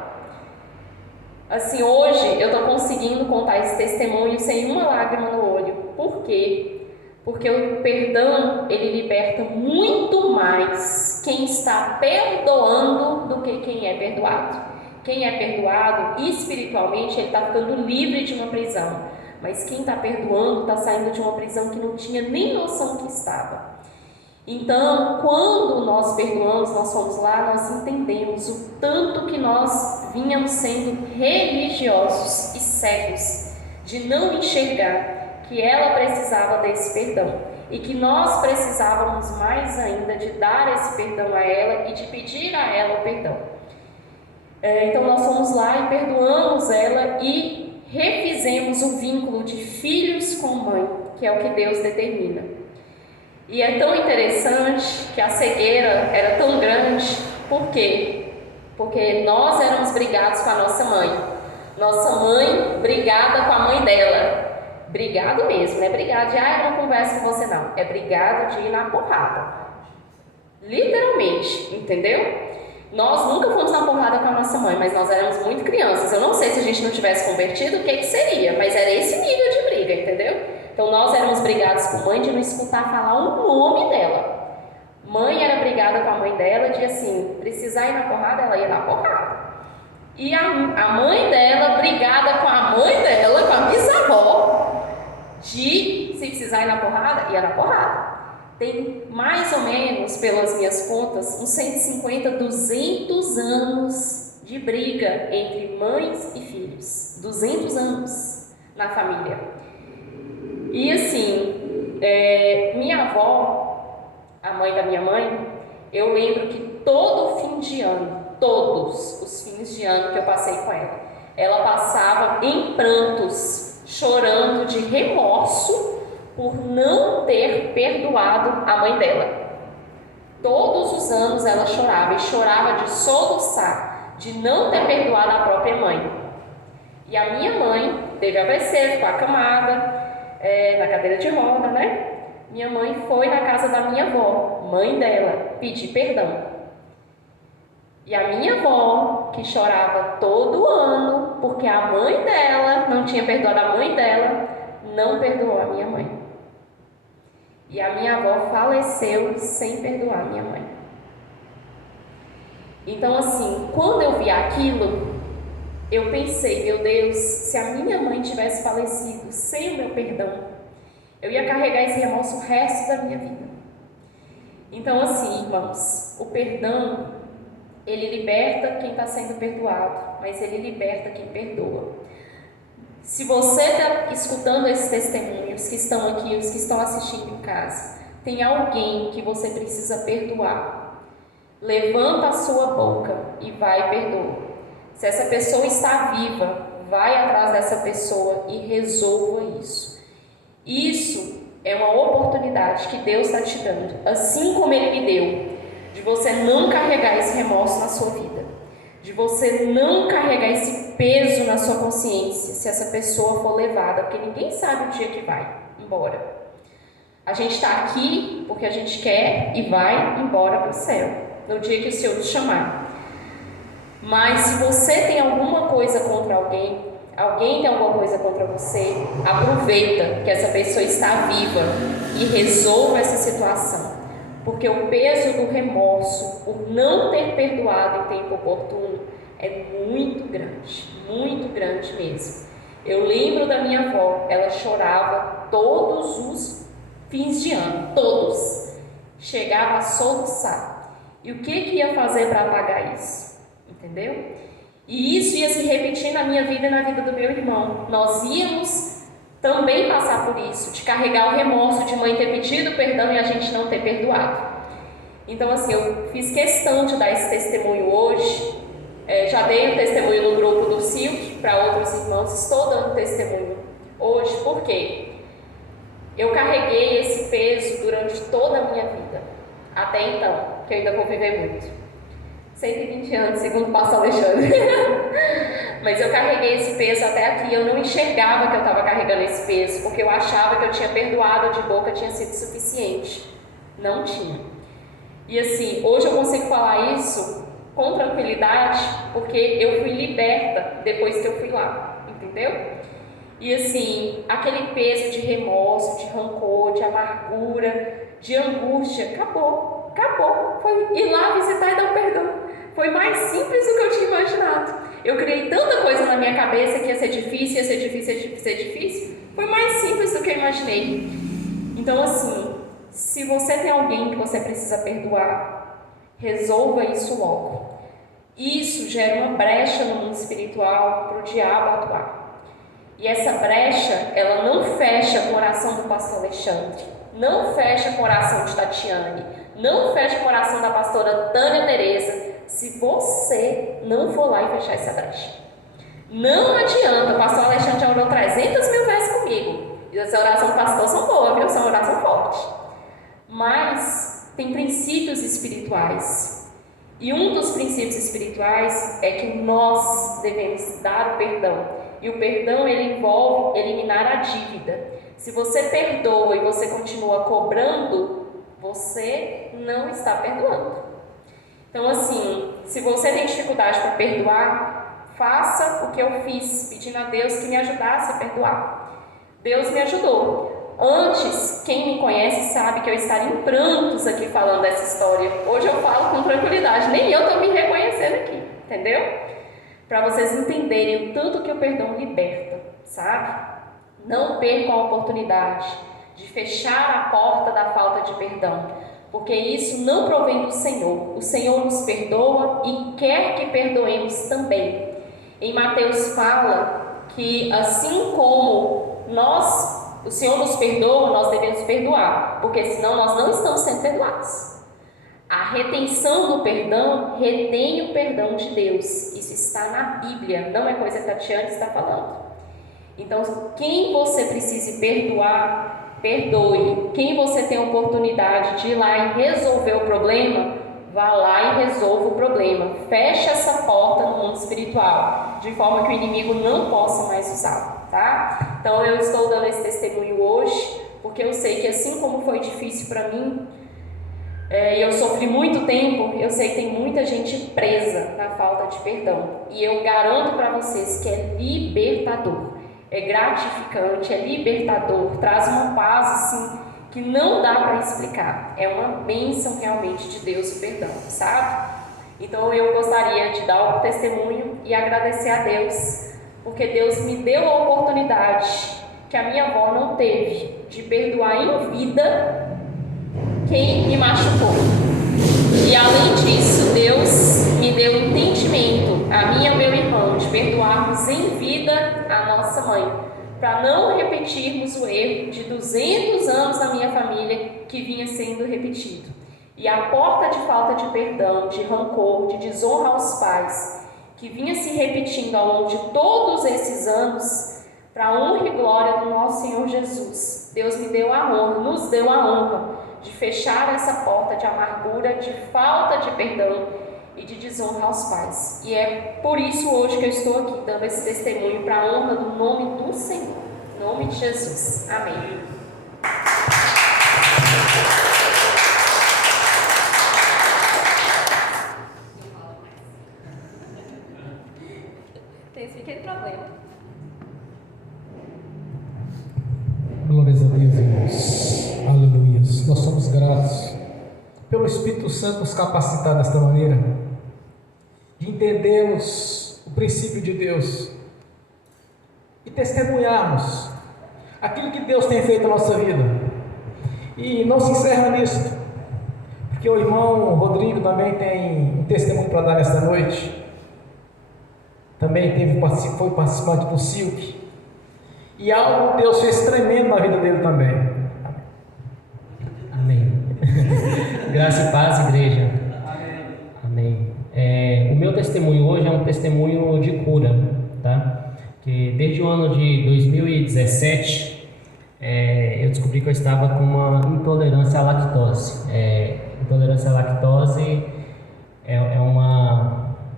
Assim, hoje eu estou conseguindo contar esse testemunho sem uma lágrima no olho. Por quê? Porque o perdão, ele liberta muito mais quem está perdoando do que quem é perdoado. Quem é perdoado, espiritualmente, ele está ficando livre de uma prisão. Mas quem está perdoando está saindo de uma prisão que não tinha nem noção que estava. Então, quando nós perdoamos, nós fomos lá, nós entendemos o tanto que nós vínhamos sendo religiosos e cegos, de não enxergar que ela precisava desse perdão e que nós precisávamos mais ainda de dar esse perdão a ela e de pedir a ela o perdão. Então, nós fomos lá e perdoamos ela e refizemos o vínculo de filhos com mãe, que é o que Deus determina. E é tão interessante que a cegueira era tão grande, por quê? Porque nós éramos brigados com a nossa mãe. Nossa mãe brigada com a mãe dela. Brigado mesmo, não é brigado de, eu não converso com você não. É brigado de ir na porrada. Literalmente, entendeu? Nós nunca fomos na porrada com a nossa mãe, mas nós éramos muito crianças. Eu não sei se a gente não tivesse convertido, o que seria, mas era esse nível de briga, entendeu? Então nós éramos brigados com mãe de não escutar falar o nome dela. Mãe era brigada com a mãe dela de assim, precisar ir na porrada, ela ia na porrada. E a mãe dela brigada com a mãe dela, com a bisavó, de se precisar ir na porrada, ia na porrada. Tem mais ou menos, pelas minhas contas, uns 150, 200 anos de briga entre mães e filhos. 200 anos na família. E assim, minha avó, a mãe da minha mãe, eu lembro que todo fim de ano, todos os fins de ano que eu passei com ela passava em prantos, chorando de remorso por não ter perdoado a mãe dela. Todos os anos ela chorava, e chorava de soluçar, de não ter perdoado a própria mãe. E a minha mãe teve AVC, ficou acamada, na cadeira de roda, né? Minha mãe foi na casa da minha avó, mãe dela, pedir perdão. E a minha avó, que chorava todo ano, porque a mãe dela não tinha perdoado a mãe dela, não perdoou a minha mãe. E a minha avó faleceu sem perdoar a minha mãe. Então assim, quando eu vi aquilo, eu pensei, meu Deus, se a minha mãe tivesse falecido sem o meu perdão, eu ia carregar esse remorso o resto da minha vida. Então assim, irmãos, o perdão, ele liberta quem está sendo perdoado, mas ele liberta quem perdoa. Se você está escutando esses testemunhos que estão aqui, os que estão assistindo em casa, tem alguém que você precisa perdoar, levanta a sua boca e vai e perdoa. Se essa pessoa está viva, vai atrás dessa pessoa e resolva isso. Isso é uma oportunidade que Deus está te dando, assim como Ele me deu, de você não carregar esse remorso na sua vida, de você não carregar esse peso na sua consciência se essa pessoa for levada, porque ninguém sabe o dia que vai embora. A gente está aqui porque a gente quer e vai embora para o céu, no dia que o Senhor nos chamar. Mas se você tem alguma coisa contra alguém tem alguma coisa contra você, aproveita que essa pessoa está viva e resolva essa situação. Porque o peso do remorso, por não ter perdoado em tempo oportuno, é muito grande mesmo. Eu lembro da minha avó, ela chorava todos os fins de ano, todos. Chegava a soluçar. E o que ia fazer para apagar isso? Entendeu? E isso ia se repetir na minha vida e na vida do meu irmão. Nós íamos também passar por isso, de carregar o remorso de mãe ter pedido perdão e a gente não ter perdoado. Então, assim, eu fiz questão de dar esse testemunho hoje. Já dei o testemunho no grupo do Silk para outros irmãos, estou dando testemunho hoje, por quê? Eu carreguei esse peso durante toda a minha vida, até então, que eu ainda vou viver muito. 120 anos, segundo o pastor Alexandre. Mas eu carreguei esse peso até aqui, eu não enxergava que eu estava carregando esse peso, porque eu achava que eu tinha perdoado de boca, tinha sido suficiente. Não tinha. E assim, hoje eu consigo falar isso com tranquilidade, porque eu fui liberta depois que eu fui lá, entendeu? E assim, aquele peso de remorso, de rancor, de amargura, de angústia, acabou. Foi ir lá visitar e dar um perdão. Foi mais simples do que eu tinha imaginado. Eu criei tanta coisa na minha cabeça que ia ser difícil. Foi mais simples do que eu imaginei. Então assim, se você tem alguém que você precisa perdoar, resolva isso logo. Isso gera uma brecha no mundo espiritual para o diabo atuar. E essa brecha, ela não fecha com a oração do pastor Alexandre, não fecha com a oração de Tatiane, não fecha com a oração da pastora Tânia Tereza, se você não for lá e fechar essa brecha. Não adianta, o pastor Alexandre já orou 300 mil vezes comigo, e essa oração do pastor são boas, viu? São oração forte. Mas tem princípios espirituais. E um dos princípios espirituais é que nós devemos dar o perdão. E o perdão, ele envolve eliminar a dívida. Se você perdoa e você continua cobrando, você não está perdoando. Então assim, se você tem dificuldade para perdoar, faça o que eu fiz, pedindo a Deus que me ajudasse a perdoar. Deus me ajudou. Antes, quem me conhece sabe que eu estaria em prantos aqui falando dessa história. Hoje eu falo com tranquilidade, nem eu estou me reconhecendo aqui, entendeu? Para vocês entenderem o tanto que o perdão liberta, sabe? Não percam a oportunidade de fechar a porta da falta de perdão, porque isso não provém do Senhor. O Senhor nos perdoa e quer que perdoemos também. Em Mateus fala que assim como o Senhor nos perdoa, nós devemos perdoar, porque senão nós não estamos sendo perdoados. A retenção do perdão retém o perdão de Deus. Isso está na Bíblia, não é coisa que a Tatiane está falando. Então, quem você precise perdoar, perdoe. Quem você tem a oportunidade de ir lá e resolver o problema, vá lá e resolva o problema. Feche essa porta no mundo espiritual, de forma que o inimigo não possa mais usá-lo, tá? Então, eu estou dando esse testemunho hoje, porque eu sei que assim como foi difícil para mim, eu sofri muito tempo, eu sei que tem muita gente presa na falta de perdão. E eu garanto para vocês que é libertador, é gratificante, é libertador, traz uma paz assim que não dá para explicar. É uma bênção realmente de Deus o perdão, sabe? Então eu gostaria de dar o testemunho e agradecer a Deus, porque Deus me deu a oportunidade que a minha avó não teve, de perdoar em vida quem me machucou. E além disso, Deus me deu entendimento, a mim e ao meu irmão, de perdoarmos em vida a nossa mãe, para não repetirmos o erro de 200 anos na minha família que vinha sendo repetido. E a porta de falta de perdão, de rancor, de desonra aos pais, que vinha se repetindo ao longo de todos esses anos, para a honra e glória do nosso Senhor Jesus. Deus me deu a honra, nos deu a honra de fechar essa porta de amargura, de falta de perdão e de desonra aos pais. E é por isso hoje que eu estou aqui dando esse testemunho para a honra do nome do Senhor, em nome de Jesus. Amém. Tem esse pequeno problema. Glórias a Deus, irmãos. Aleluia. Nós somos gratos pelo Espírito Santo nos capacitar desta maneira, de de entendermos o princípio de Deus e testemunharmos aquilo que Deus tem feito na nossa vida. E não se encerra nisso, porque o irmão Rodrigo também tem um testemunho para dar nesta noite. Também foi participante do Silk, e algo Deus fez tremendo na vida dele também. Amém. Graça e paz, igreja. Amém. O meu testemunho hoje é um testemunho de cura, tá? Que desde o ano de 2017 eu descobri que eu estava com uma intolerância à lactose. Intolerância à lactose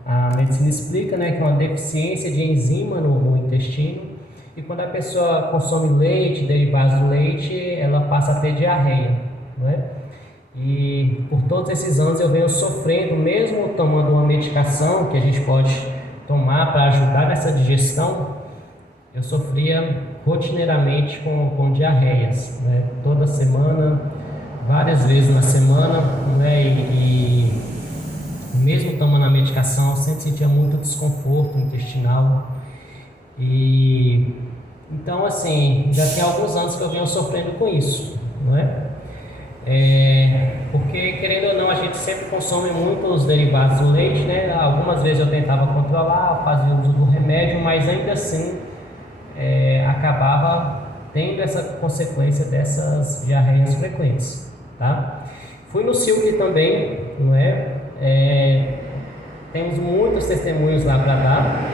a medicina explica, né, que é uma deficiência de enzima no intestino, e quando a pessoa consome leite, derivados do leite, ela passa a ter diarreia, não é? E por todos esses anos eu venho sofrendo, mesmo tomando uma medicação que a gente pode tomar para ajudar nessa digestão, eu sofria rotineiramente com diarreias, né? Toda semana, várias vezes na semana, né? E mesmo tomando a medicação, eu sempre sentia muito desconforto intestinal. E então, assim, já tem alguns anos que eu venho sofrendo com isso, não é? Porque, querendo ou não, a gente sempre consome muitos derivados do leite, né? Algumas vezes eu tentava controlar, fazia uso do remédio, mas ainda assim acabava tendo essa consequência dessas diarreias frequentes, tá? Fui no Silk também, não é? Temos muitos testemunhos lá para dar,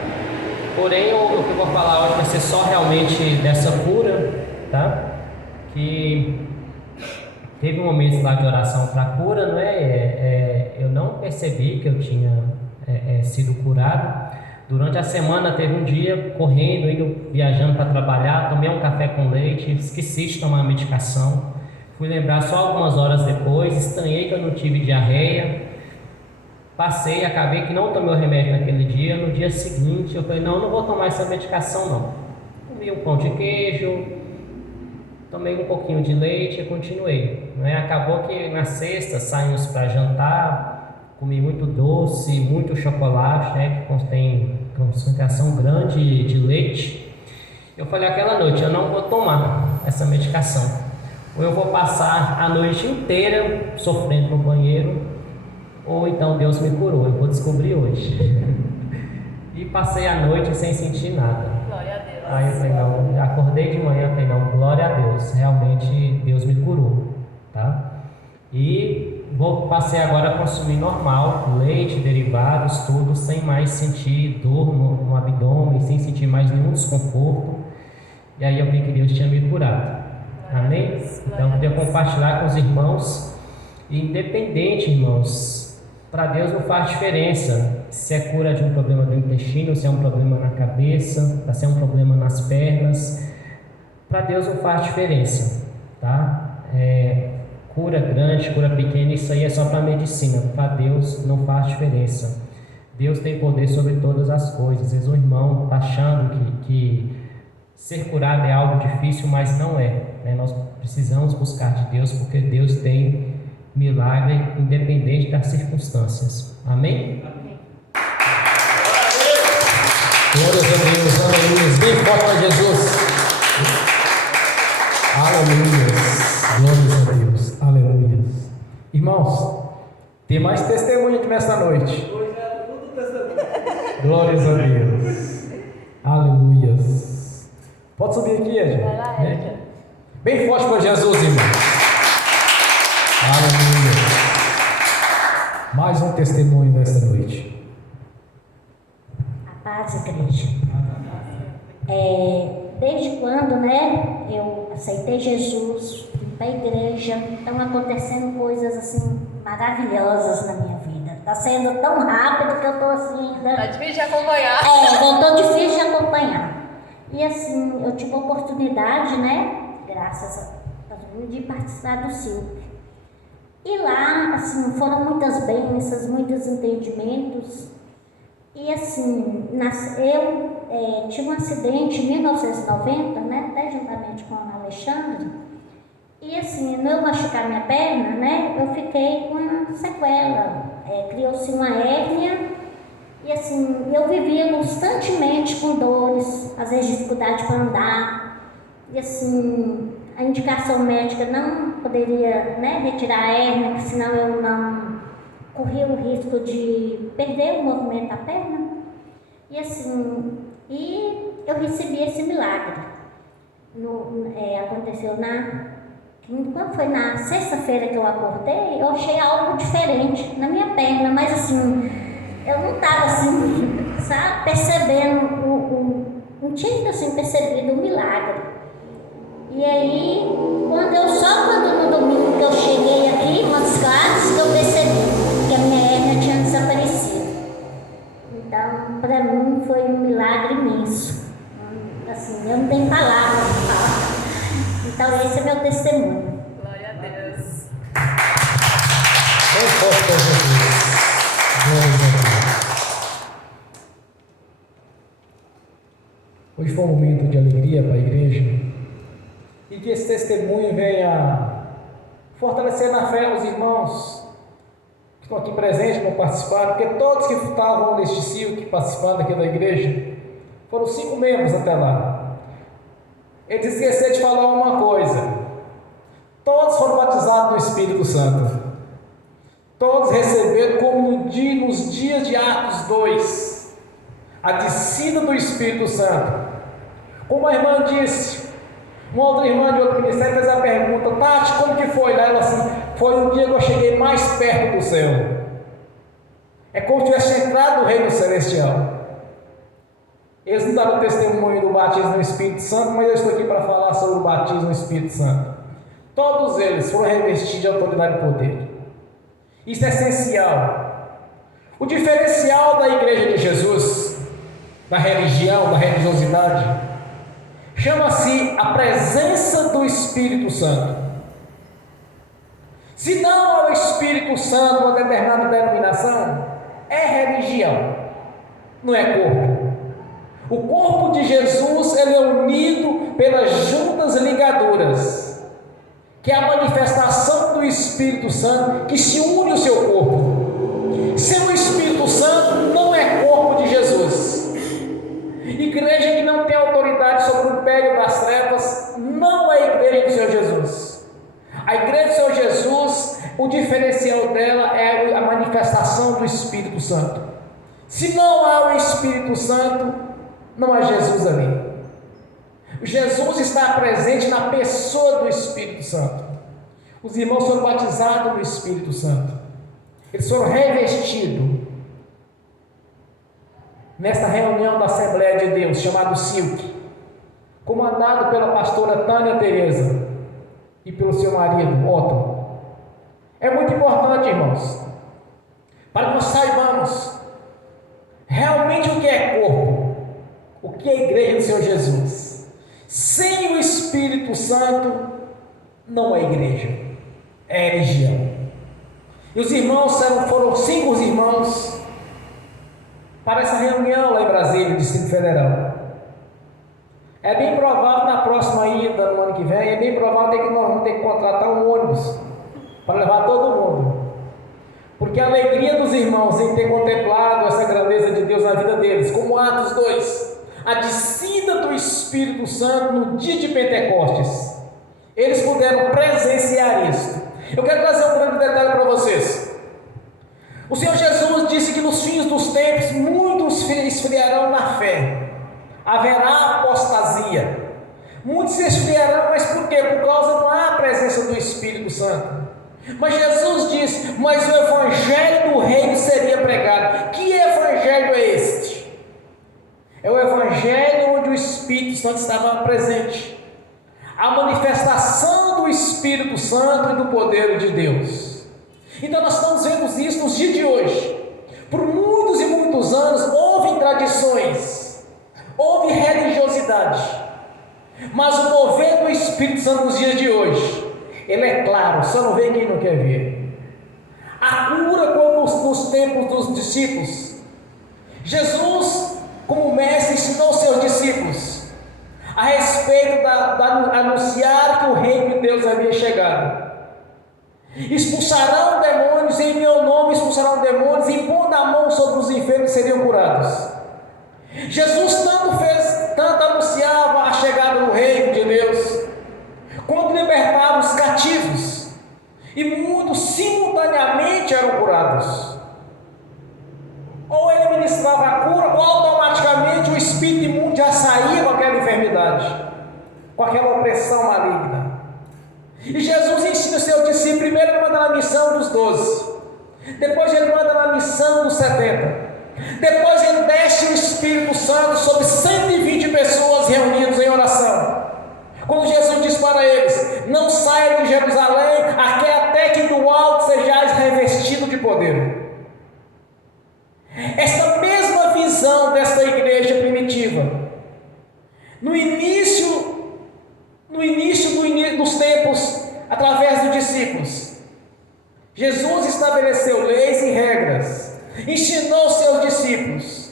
porém o que eu vou falar hoje vai ser só realmente dessa cura, tá? Que teve um momento lá de oração para cura, não é? Eu não percebi que eu tinha sido curado. Durante a semana teve um dia correndo, viajando para trabalhar, tomei um café com leite, esqueci de tomar a medicação. Fui lembrar só algumas horas depois, estranhei que eu não tive diarreia. Passei, acabei que não tomei o remédio naquele dia. No dia seguinte eu falei, não vou tomar essa medicação não. Comi um pão de queijo, tomei um pouquinho de leite e continuei, né? Acabou que na sexta saímos para jantar, comi muito doce, muito chocolate, né, que contém concentração grande de leite. Eu falei aquela noite, eu não vou tomar essa medicação, ou eu vou passar a noite inteira sofrendo no banheiro, ou então Deus me curou, eu vou descobrir hoje. E passei a noite sem sentir nada. Glória a Deus. Aí eu falei, não, acordei de manhã, falei, não, glória a Deus, realmente Deus me curou, tá? E passei agora a consumir normal, leite, derivados, tudo, sem mais sentir dor no abdômen, sem sentir mais nenhum desconforto. E aí eu vi que Deus tinha me curado. Amém? Então eu queria compartilhar com os irmãos. E independente, irmãos, para Deus não faz diferença se é cura de um problema do intestino, se é um problema na cabeça, se é um problema nas pernas. Para Deus não faz diferença, tá? Cura grande, cura pequena, isso aí é só para a medicina. Para Deus não faz diferença. Deus tem poder sobre todas as coisas. Às vezes o irmão está achando que ser curado é algo difícil, mas não é, né? Nós precisamos buscar de Deus, porque Deus tem milagre independente das circunstâncias. Amém? Amém. Glórias a Deus, aleluia. Bem forte para Jesus. Aleluia. Glórias a Deus, aleluia. Irmãos, tem mais testemunho aqui nesta noite. Glórias a Deus. Aleluia. Pode subir aqui, Ed. Vai lá, Ed. Bem forte para Jesus, irmão. Aleluia. Mais um testemunho nesta noite. A paz, igreja. Desde quando, né, eu aceitei Jesus, fui para a igreja, estão acontecendo coisas assim maravilhosas na minha vida. Está sendo tão rápido que eu estou assim ainda. Tá difícil de acompanhar. Voltou difícil de acompanhar. E assim, eu tive a oportunidade, né, graças a Deus, de participar do Silk. E lá, assim, foram muitas bênçãos, muitos entendimentos. E assim, eu tive um acidente em 1990, né, até juntamente com o Alexandre. E assim, no eu machucar minha perna, né, eu fiquei com uma sequela. Criou-se uma hérnia. E assim, eu vivia constantemente com dores, às vezes dificuldade para andar. E assim, a indicação médica não poderia, né, retirar a hérnia, que senão eu não corria o risco de perder o movimento da perna. E assim, eu recebi esse milagre. Aconteceu quando foi na sexta-feira que eu acordei, eu achei algo diferente na minha perna, mas assim, eu não estava assim, sabe, percebendo, não tinha assim percebido o milagre. E aí, quando no domingo que eu cheguei aqui, umas classes, que eu percebi que a minha hérnia tinha desaparecido. Então, para mim foi um milagre imenso. Assim, eu não tenho palavras para falar. Então, esse é meu testemunho. Glória a Deus. Bem forte para Jesus. Glória a Deus. Hoje foi um momento de alegria para a igreja e que esse testemunho venha fortalecer na fé os irmãos que estão aqui presentes para participar, porque todos que estavam neste CIL, que participaram aqui da igreja, foram 5 membros até lá. Eles esqueceram de falar uma coisa: todos foram batizados no Espírito Santo. Todos receberam, como nos dias de Atos 2, a descida do Espírito Santo. Como a irmã disse, uma outra irmã de outro ministério fez a pergunta: Tati, como que foi? Lá ela assim: foi o dia que eu cheguei mais perto do céu. É como se tivesse entrado no reino celestial. Eles não daram testemunho do batismo no Espírito Santo, mas eu estou aqui para falar sobre o batismo no Espírito Santo. Todos eles foram revestidos de autoridade e poder. Isso é essencial. O diferencial da Igreja de Jesus, da religião, da religiosidade, chama-se a presença do Espírito Santo. Se não é o Espírito Santo uma determinada denominação, é religião, não é corpo. O corpo de Jesus, ele é unido pelas juntas ligaduras, que é a manifestação do Espírito Santo que se une ao seu corpo. Sem o Espírito Santo não é corpo de Jesus. Igreja que não tem autoridade sobre o império das trevas não é igreja do Senhor Jesus. A igreja do Senhor Jesus, o diferencial dela é a manifestação do Espírito Santo. Se não há o Espírito Santo, não há Jesus ali. Jesus está presente na pessoa do Espírito Santo. Os irmãos foram batizados no Espírito Santo. Eles foram revestidos nesta reunião da Assembleia de Deus, chamado SILC, comandado pela pastora Tânia Tereza e pelo seu marido, Otto. É muito importante, irmãos, para que nós saibamos realmente o que é corpo, o que é a igreja do Senhor Jesus. Sem o Espírito Santo, não é igreja, é religião. E os irmãos foram 5 irmãos para essa reunião lá em Brasília, no Distrito Federal. É bem provável na próxima ida, no ano que vem, é bem provável que nós vamos ter que contratar um ônibus para levar todo mundo. Porque a alegria dos irmãos em ter contemplado essa grandeza de Deus na vida deles, como Atos 2, a descida do Espírito Santo no dia de Pentecostes, eles puderam presenciar isso. Eu quero trazer um grande detalhe para vocês. O Senhor Jesus disse que nos fins dos tempos muitos esfriarão na fé, haverá apostasia. Muitos se esfriarão, mas por quê? Por causa não há a presença do Espírito Santo. Mas Jesus disse: mas o evangelho do reino seria pregado. Que evangelho é este? É o evangelho onde o Espírito Santo estava presente, a manifestação do Espírito Santo e do poder de Deus. Então nós estamos vendo isso nos dias de hoje. Por muitos e muitos anos houve tradições, houve religiosidade, mas o mover do Espírito Santo nos dias de hoje, ele é claro, só não vê quem não quer ver. A cura, como nos tempos dos discípulos, Jesus, como mestre, ensinou seus discípulos a respeito da anunciar que o reino de Deus havia chegado. Expulsarão demônios, em meu nome expulsarão demônios, e pondo a mão sobre os enfermos seriam curados. Jesus tanto anunciava a chegada do reino de Deus, quanto libertava os cativos, e muitos simultaneamente eram curados. Ou ele ministrava a cura, ou automaticamente o espírito imundo já saía com aquela enfermidade, com aquela opressão maligna. E Jesus ensina o seu discípulo. Primeiro ele manda na missão dos 12, depois ele manda na missão dos 70, depois ele desce o Espírito Santo sobre 120 pessoas reunidas em oração. Quando Jesus diz para eles: não saiam de Jerusalém até que do alto sejais revestido de poder. Esta mesma visão desta igreja primitiva, no início dos tempos, através dos discípulos, Jesus estabeleceu leis e regras, ensinou seus discípulos,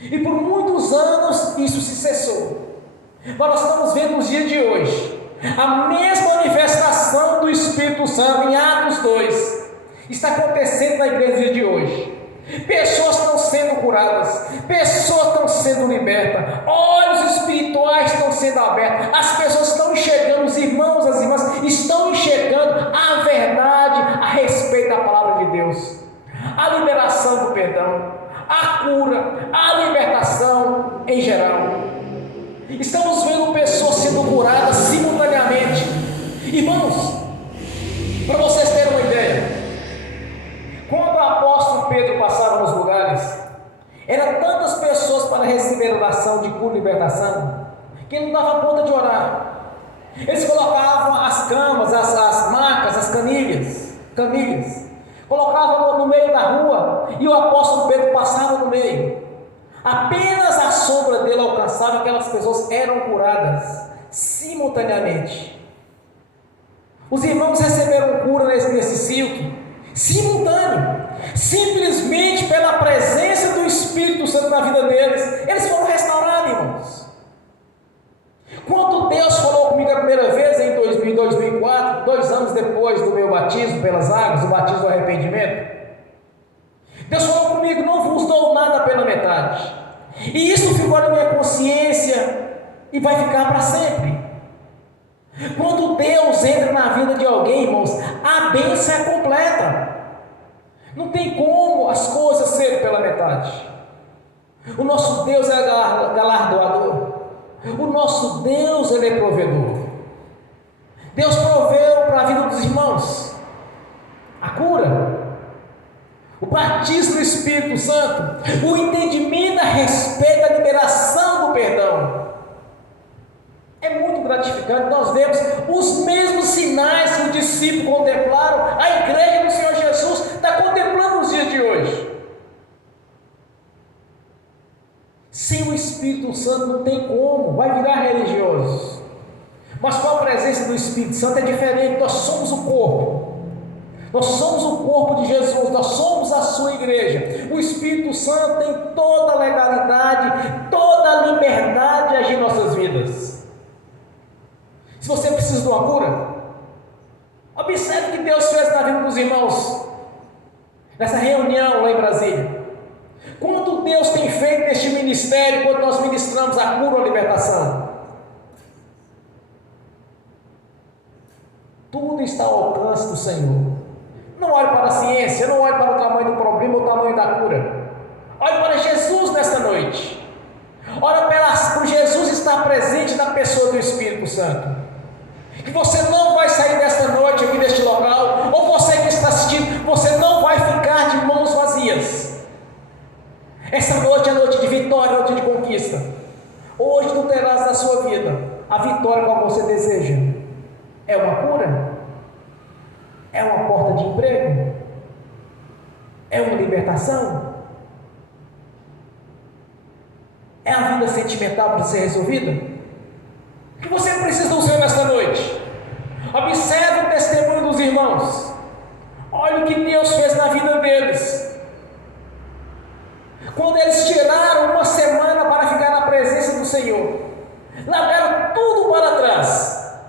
e por muitos anos isso se cessou. Mas nós estamos vendo nos dias de hoje a mesma manifestação do Espírito Santo em Atos 2 está acontecendo na igreja de hoje. Pessoas estão sendo curadas, pessoas estão sendo libertas, olhos espirituais estão sendo abertos, as pessoas estão enxergando, os irmãos, as irmãs estão enxergando a verdade a respeito da palavra de Deus, a liberação do perdão, a cura, a libertação em geral. Estamos vendo pessoas sendo curadas simultaneamente. Irmãos, para vocês terem uma ideia, quando o apóstolo Pedro passava nos lugares, eram tantas pessoas para receber oração de cura e libertação, que ele não dava conta de orar. Eles colocavam as camas, as macas, as camilhas, colocavam no meio da rua, e o apóstolo Pedro passava no meio. Apenas a sombra dele alcançava, aquelas pessoas eram curadas simultaneamente. Os irmãos receberam cura nesse ciclo simultâneo, simplesmente pela presença do Espírito Santo na vida deles. Eles foram restaurados, irmãos. Quando Deus falou comigo a primeira vez em 2004, 2 anos depois do meu batismo pelas águas, o batismo do arrependimento, Deus falou comigo: não vos dou nada pela metade. E isso ficou na minha consciência e vai ficar para sempre. Quando Deus entra na vida de alguém, irmãos, a bênção é completa. Não tem como as coisas serem pela metade. O nosso Deus é galardoador. O nosso Deus, Ele é provedor. Deus proveu para a vida dos irmãos a cura, o batismo do Espírito Santo, o entendimento a respeito da liberação do perdão. É muito gratificante. Nós vemos os mesmos sinais que os discípulos contemplaram, a igreja do Senhor Jesus está contemplando nos dias de hoje. Sem o Espírito Santo não tem como, vai virar religioso. Mas com a presença do Espírito Santo é diferente. Nós somos o corpo. Nós somos o corpo de Jesus, nós somos a sua igreja. O Espírito Santo tem toda a legalidade, toda a liberdade de agir em nossas vidas. Se você precisa de uma cura, observe o que Deus fez na vida dos irmãos nessa reunião lá em Brasília. Quanto Deus tem feito neste ministério quando nós ministramos a cura ou a libertação? Tudo está ao alcance do Senhor. Não olhe para a ciência, não olhe para o tamanho do problema ou o tamanho da cura. Olhe para Jesus nesta noite. Olha por Jesus estar presente na pessoa do Espírito Santo. Que você não vai sair desta noite aqui deste local, ou você que está assistindo, você não vai ficar de mãos vazias. Essa noite é noite de vitória, noite de conquista. Hoje tu terás na sua vida a vitória que você deseja. É uma cura? É uma porta de emprego? É uma libertação? É a vida sentimental para ser resolvida? O que você precisa do Senhor nesta noite? Observe o testemunho dos irmãos. Olha o que Deus fez na vida deles. Quando eles tiraram uma semana para ficar na presença do Senhor, largaram tudo para trás.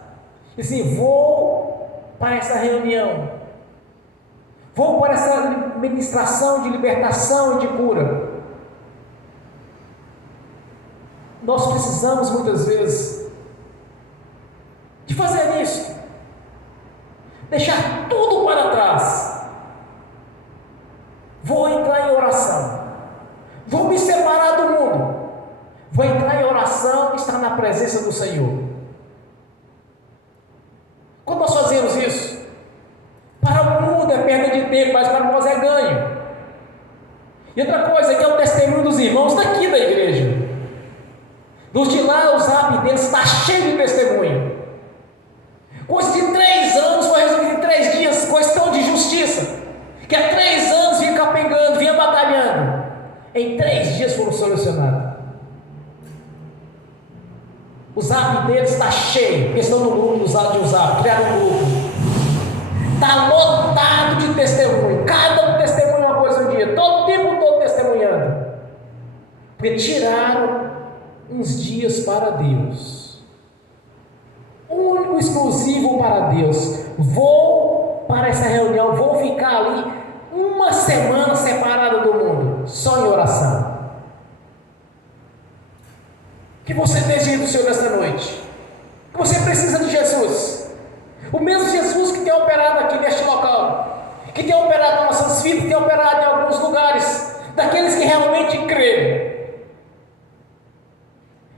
E assim, vou para essa reunião, vou para essa ministração de libertação e de cura. Nós precisamos muitas vezes de fazer isso, deixar tudo para trás. Vou entrar em oração, vou me separar do mundo, vou entrar em oração e estar na presença do Senhor. Quando nós fazemos isso, para o mundo é perda de tempo, mas para nós é ganho. E outra coisa, que é o testemunho dos irmãos daqui da igreja. Dos de lá, o zap deles está cheio de testemunho. Coisa de 3 anos foi resolvido em 3 dias, questão de justiça, que há 3 anos vinha capengando, vinha batalhando, em 3 dias foram solucionados. O zap deles está cheio, questão do grupo de WhatsApp, criaram um grupo, está lotado de testemunho, cada um testemunha uma coisa um dia, todo o tempo todo testemunhando, porque tiraram uns dias para Deus, único, exclusivo para Deus. Vou para essa reunião, vou ficar ali uma semana separado do mundo, só em oração. Que você deseja do Senhor nesta noite, que você precisa de Jesus, o mesmo Jesus que tem operado aqui neste local, que tem operado nas nossas vidas, que tem operado em alguns lugares, daqueles que realmente creem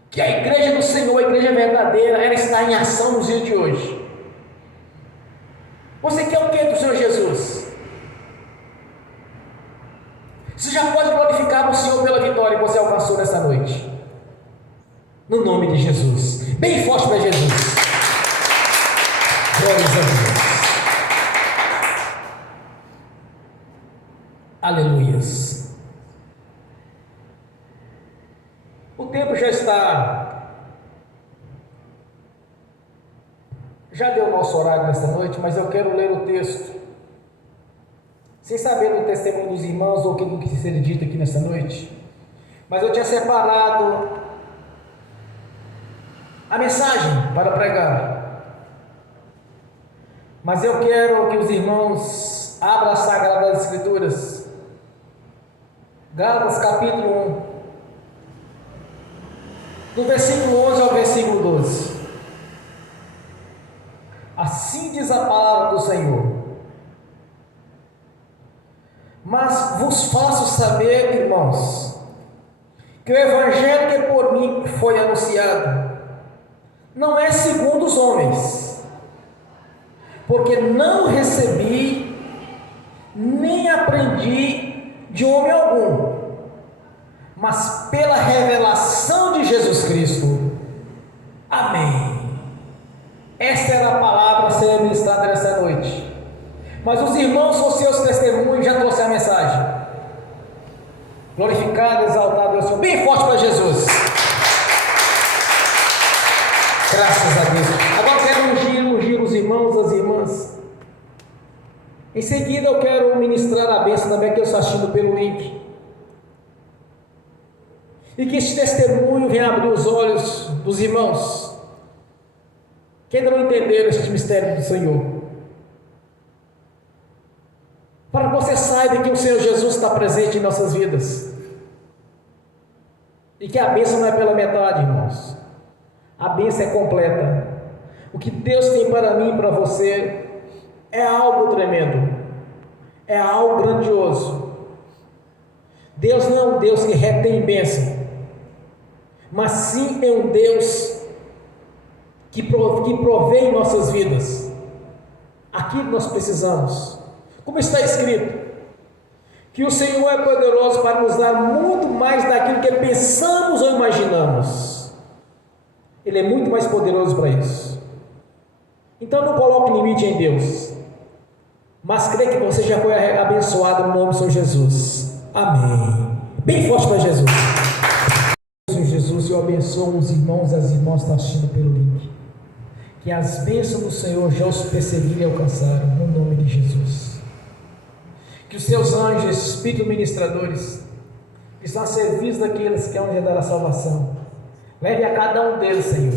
que a igreja do Senhor, a igreja verdadeira, ela está em ação nos dias de hoje. Você quer o que do Senhor Jesus? Você já pode glorificar o Senhor pela vitória que você alcançou nessa noite, no nome de Jesus, bem forte para Jesus. Glórias a Deus. Aleluias. O tempo já deu o nosso horário nesta noite, mas eu quero ler o texto, sem saber do testemunho dos irmãos ou aquilo que será dito aqui nesta noite, mas eu tinha separado a mensagem para pregar, mas eu quero que os irmãos abram as Sagradas Escrituras, Gálatas capítulo 1, do versículo 11 ao versículo 12. Assim diz a palavra do Senhor: mas vos faço saber, irmãos, que o evangelho que por mim foi anunciado não é segundo os homens, porque não recebi nem aprendi de homem algum, mas pela revelação de Jesus Cristo. Amém. Esta era a palavra a ser ministrada nessa noite. Mas os irmãos, com seus testemunhos, já trouxeram a mensagem. Glorificado, exaltado é o Senhor. Bem forte para Jesus. Graças a Deus. Agora eu quero ungir os irmãos, as irmãs. Em seguida eu quero ministrar a bênção também, que eu estou assistindo pelo link. E que este testemunho venha abrir os olhos dos irmãos que ainda não entenderam este mistério do Senhor, para que você saiba que o Senhor Jesus está presente em nossas vidas, e que a bênção não é pela metade, irmãos, a bênção é completa. O que Deus tem para mim e para você é algo tremendo, é algo grandioso. Deus não é um Deus que retém bênção, mas sim é um Deus que provê em nossas vidas aquilo que nós precisamos. Como está escrito, que o Senhor é poderoso para nos dar muito mais daquilo que pensamos ou imaginamos. Ele é muito mais poderoso para isso. Então não coloque limite em Deus, mas crê que você já foi abençoado no nome do Senhor Jesus. Amém. Bem forte para Jesus. Senhor Jesus, eu abençoo os irmãos e as irmãs que estão assistindo pelo link. Que as bênçãos do Senhor já os perseguirem e alcançaram, no nome de Jesus. Que os seus anjos, espíritos ministradores, que estão a serviço daqueles que querem dar a salvação, leve a cada um deles, Senhor,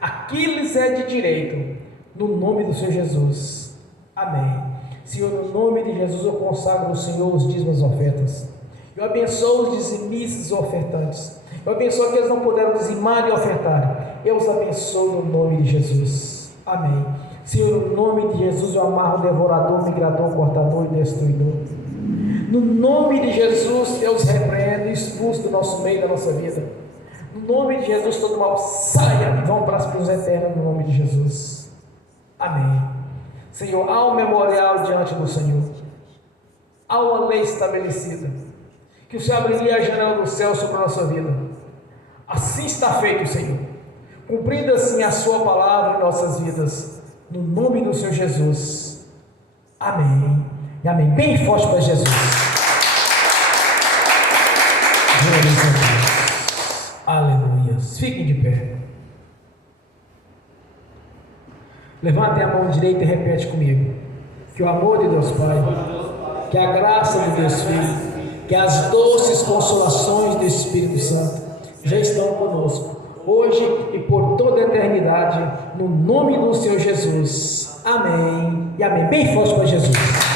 aquilo lhes é de direito, no nome do Senhor Jesus. Amém. Senhor, no nome de Jesus, eu consagro ao Senhor os dízimos e ofertas. Eu abençoo os dizimistas e ofertantes. Eu abençoo aqueles que não puderam dizimar e ofertar. Eu os abençoo no nome de Jesus. Amém. Senhor, no nome de Jesus, eu amarro o devorador, migrador, cortador e destruidor. No nome de Jesus, eu os repreendo e expulso do nosso meio, da nossa vida. No nome de Jesus, todo mal saia e vão para as prisões eternas, no nome de Jesus. Amém. Senhor, há um memorial diante do Senhor. Há uma lei estabelecida. Que o Senhor abriria a janela do céu sobre a nossa vida. Assim está feito, Senhor. Cumprindo assim a sua palavra em nossas vidas. No nome do Senhor Jesus. Amém. E amém. Bem forte para Jesus. Glória a Deus. Aleluia. Fiquem de pé. Levantem a mão direita e repete comigo. Que o amor de Deus Pai, que a graça de Deus Filho, que as doces consolações do Espírito Santo já estão conosco, hoje e por toda a eternidade, no nome do Senhor Jesus. Amém e amém. Bem forte para Jesus.